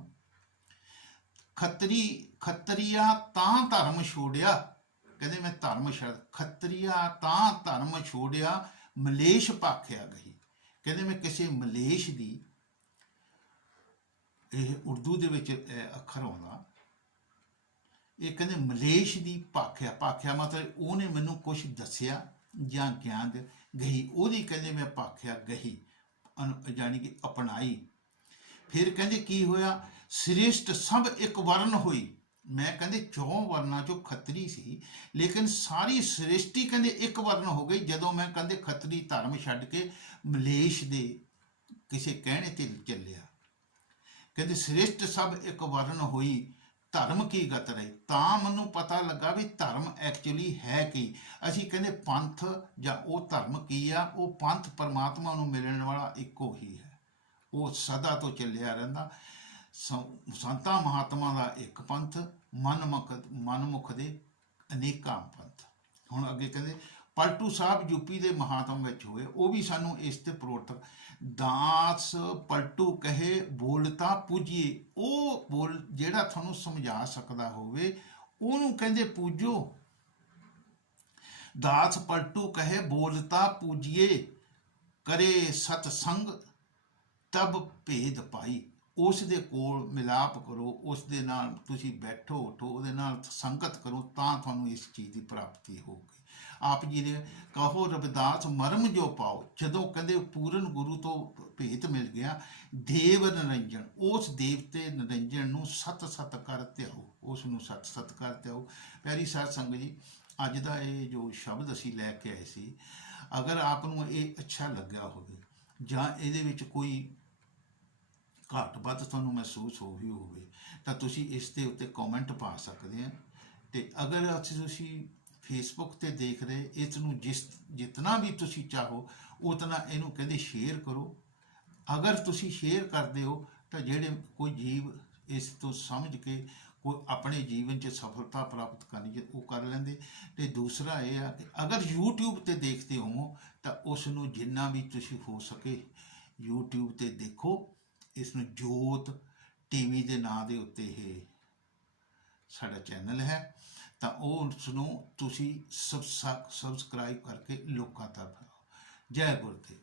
ਖੱਤਰੀਆ ਤਾਂ ਧਰਮ ਛੋੜਿਆ, ਕਹਿੰਦੇ ਮੈਂ ਧਰਮ ਛੱਡ, ਖੱਤਰੀਆ ਤਾਂ ਧਰਮ ਛੋੜਿਆ ਮਲੇਸ਼ ਭਾਖਿਆ ਗਈ। ਕਹਿੰਦੇ ਮੈਂ ਕਿਸੇ ਮਲੇਸ਼ ਦੀ, ਇਹ ਉਰਦੂ ਦੇ ਵਿੱਚ ਅੱਖਰ ਆਉਂਦਾ, ਇਹ ਕਹਿੰਦੇ ਮਲੇਸ਼ ਦੀ ਭਾਖਿਆ ਮਤਲਬ ਉਹਨੇ ਮੈਨੂੰ ਕੁਛ ਦੱਸਿਆ ਜਾਂ ਗਿਆਨ ਗਈ, ਉਹਦੀ ਕਹਿੰਦੇ ਮੈਂ ਭਾਖਿਆ ਗਈ, ਜਾਣੀ ਕਿ ਅਪਣਾਈ। ਫਿਰ ਕਹਿੰਦੇ ਕੀ ਹੋਇਆ? ਸ੍ਰੇਸ਼ਟ ਸਭ ਇੱਕ ਵਰਨ ਹੋਈ। ਮੈਂ ਕਹਿੰਦੇ 4 ਵਰਨਾਂ ਚੋਂ ਖੱਤਰੀ ਸੀ, ਲੇਕਿਨ ਸਾਰੀ ਸ੍ਰਿਸ਼ਟੀ ਕਹਿੰਦੇ ਇੱਕ ਵਰਨ ਹੋ ਗਈ ਜਦੋਂ ਮੈਂ ਕਹਿੰਦੇ ਖੱਤਰੀ ਧਰਮ ਛੱਡ ਕੇ ਮਲੇਸ਼ ਦੇ ਕਿਸੇ ਕਹਿਣੇ ਤੇ ਚੱਲਿਆ। ਕਹਿੰਦੇ ਸ੍ਰੇਸ਼ਟ ਸਭ ਇੱਕ ਵਰਨ ਹੋਈ ਧਰਮ ਕੀ ਗਤ ਰਹੇ। ਤਾਂ ਮੈਨੂੰ ਪਤਾ ਲੱਗਾ ਵੀ ਧਰਮ ਐਕਚੁਅਲੀ ਹੈ ਕੀ। ਅਸੀਂ ਕਹਿੰਦੇ ਪੰਥ ਜਾਂ ਉਹ ਧਰਮ ਕੀ ਆ? ਉਹ ਪੰਥ ਪਰਮਾਤਮਾ ਨੂੰ ਮਿਲਣ ਵਾਲਾ ਇੱਕੋ ਹੀ ਹੈ, ਉਹ ਸਦਾ ਤੋਂ ਚੱਲਿਆ ਰਹਿੰਦਾ। ਸੰਤਾਂ ਮਹਾਤਮਾ ਦਾ ਇੱਕ ਪੰਥ, ਮਨਮੁਖ ਦੇ ਅਨੇਕਾਂ ਪੰਥ। ਹੁਣ ਅੱਗੇ ਕਹਿੰਦੇ ਪਲਟੂ ਸਾਹਿਬ ਯੂਪੀ ਦੇ ਮਹਾਤਮ ਵਿੱਚ ਹੋਏ, ਉਹ ਵੀ ਸਾਨੂੰ ਇਸ ਤੇ ਪ੍ਰੋਰਤਕ ਦਾਸ ਪਲਟੂ ਕਹੇ ਬੋਲਤਾ ਪੂਜੀਏ। ਉਹ ਬੋਲ ਜਿਹੜਾ ਤੁਹਾਨੂੰ ਸਮਝਾ ਸਕਦਾ ਹੋਵੇ ਉਹਨੂੰ ਕਹਿੰਦੇ ਪੂਜੋ। ਦਾਸ ਪਲਟੂ ਕਹੇ ਬੋਲਤਾ ਪੂਜੀਏ, ਕਰੇ ਸਤਸੰਗ ਤਬ ਭੇਦ ਪਾਈ। ਉਸ ਦੇ ਕੋਲ ਮਿਲਾਪ ਕਰੋ, ਉਸ ਦੇ ਨਾਲ ਤੁਸੀਂ ਬੈਠੋ ਉਠੋ, ਉਹਦੇ ਨਾਲ ਸੰਗਤ ਕਰੋ, ਤਾਂ ਤੁਹਾਨੂੰ ਇਸ ਚੀਜ਼ ਦੀ ਪ੍ਰਾਪਤੀ ਹੋਊਗੀ। ਆਪ ਜੀ ਨੇ ਕਹੋ ਰਵਿਦਾਸ ਮਰਮ ਜੋ ਪਾਓ, ਜਦੋਂ ਕਹਿੰਦੇ ਪੂਰਨ ਗੁਰੂ ਤੋਂ ਭੇਤ ਮਿਲ ਗਿਆ, ਦੇਵ ਨਿਰੰਜਨ, ਉਸ ਦੇਵਤੇ ਨਿਰੰਜਨ ਨੂੰ ਸਤ ਸਤ ਕਰ ਧਿਆਓ, ਉਸ ਨੂੰ ਸਤ ਸਤ ਕਰ ਧਿਆਓ। ਪਿਆਰੀ ਸਾਧ ਸੰਗਤ ਜੀ, ਅੱਜ ਦਾ ਇਹ ਜੋ ਸ਼ਬਦ ਅਸੀਂ ਲੈ ਕੇ ਆਏ ਸੀ, ਅਗਰ ਆਪ ਨੂੰ ਇਹ ਅੱਛਾ ਲੱਗਿਆ ਹੋਵੇ ਜਾਂ ਇਹਦੇ ਵਿੱਚ ਕੋਈ ਘੱਟ ਵੱਧ ਤੁਹਾਨੂੰ ਮਹਿਸੂਸ ਹੋ ਵੀ ਹੋਵੇ, ਤਾਂ ਤੁਸੀਂ ਇਸ ਦੇ ਉੱਤੇ ਕਮੈਂਟ ਪਾ ਸਕਦੇ ਆ। ਅਤੇ ਅਗਰ ਤੁਸੀਂ ਫੇਸਬੁੱਕ 'ਤੇ ਦੇਖ ਰਹੇ, ਇਸ ਨੂੰ ਜਿਤਨਾ ਵੀ ਤੁਸੀਂ ਚਾਹੋ ਉਤਨਾ ਇਹਨੂੰ ਕਹਿੰਦੇ ਸ਼ੇਅਰ ਕਰੋ। ਅਗਰ ਤੁਸੀਂ ਸ਼ੇਅਰ ਕਰਦੇ ਹੋ ਤਾਂ ਜਿਹੜੇ ਕੋਈ ਜੀਵ ਇਸ ਤੋਂ ਸਮਝ ਕੇ ਕੋਈ ਆਪਣੇ ਜੀਵਨ 'ਚ ਸਫਲਤਾ ਪ੍ਰਾਪਤ ਕਰਨੀ ਉਹ ਕਰ ਲੈਂਦੇ। ਅਤੇ ਦੂਸਰਾ ਇਹ ਆ ਕਿ ਅਗਰ YouTube 'ਤੇ ਦੇਖਦੇ ਹੋ ਤਾਂ ਉਸ ਨੂੰ ਜਿੰਨਾ ਵੀ ਤੁਸੀਂ ਹੋ ਸਕੇ YouTube 'ਤੇ ਦੇਖੋ। ਇਸ ਨੂੰ ਜੋਤ TV ਦੇ ਨਾਂ ਦੇ ਉੱਤੇ ਇਹ ਸਾਡਾ ਚੈਨਲ ਹੈ, ਤਾਂ ਉਸ ਨੂੰ ਤੁਸੀਂ ਸਬਸਕ੍ਰਾਈਬ ਕਰਕੇ ਲੋਕਾਂ ਤੱਕ। ਜੈ ਗੁਰਦੇਵ।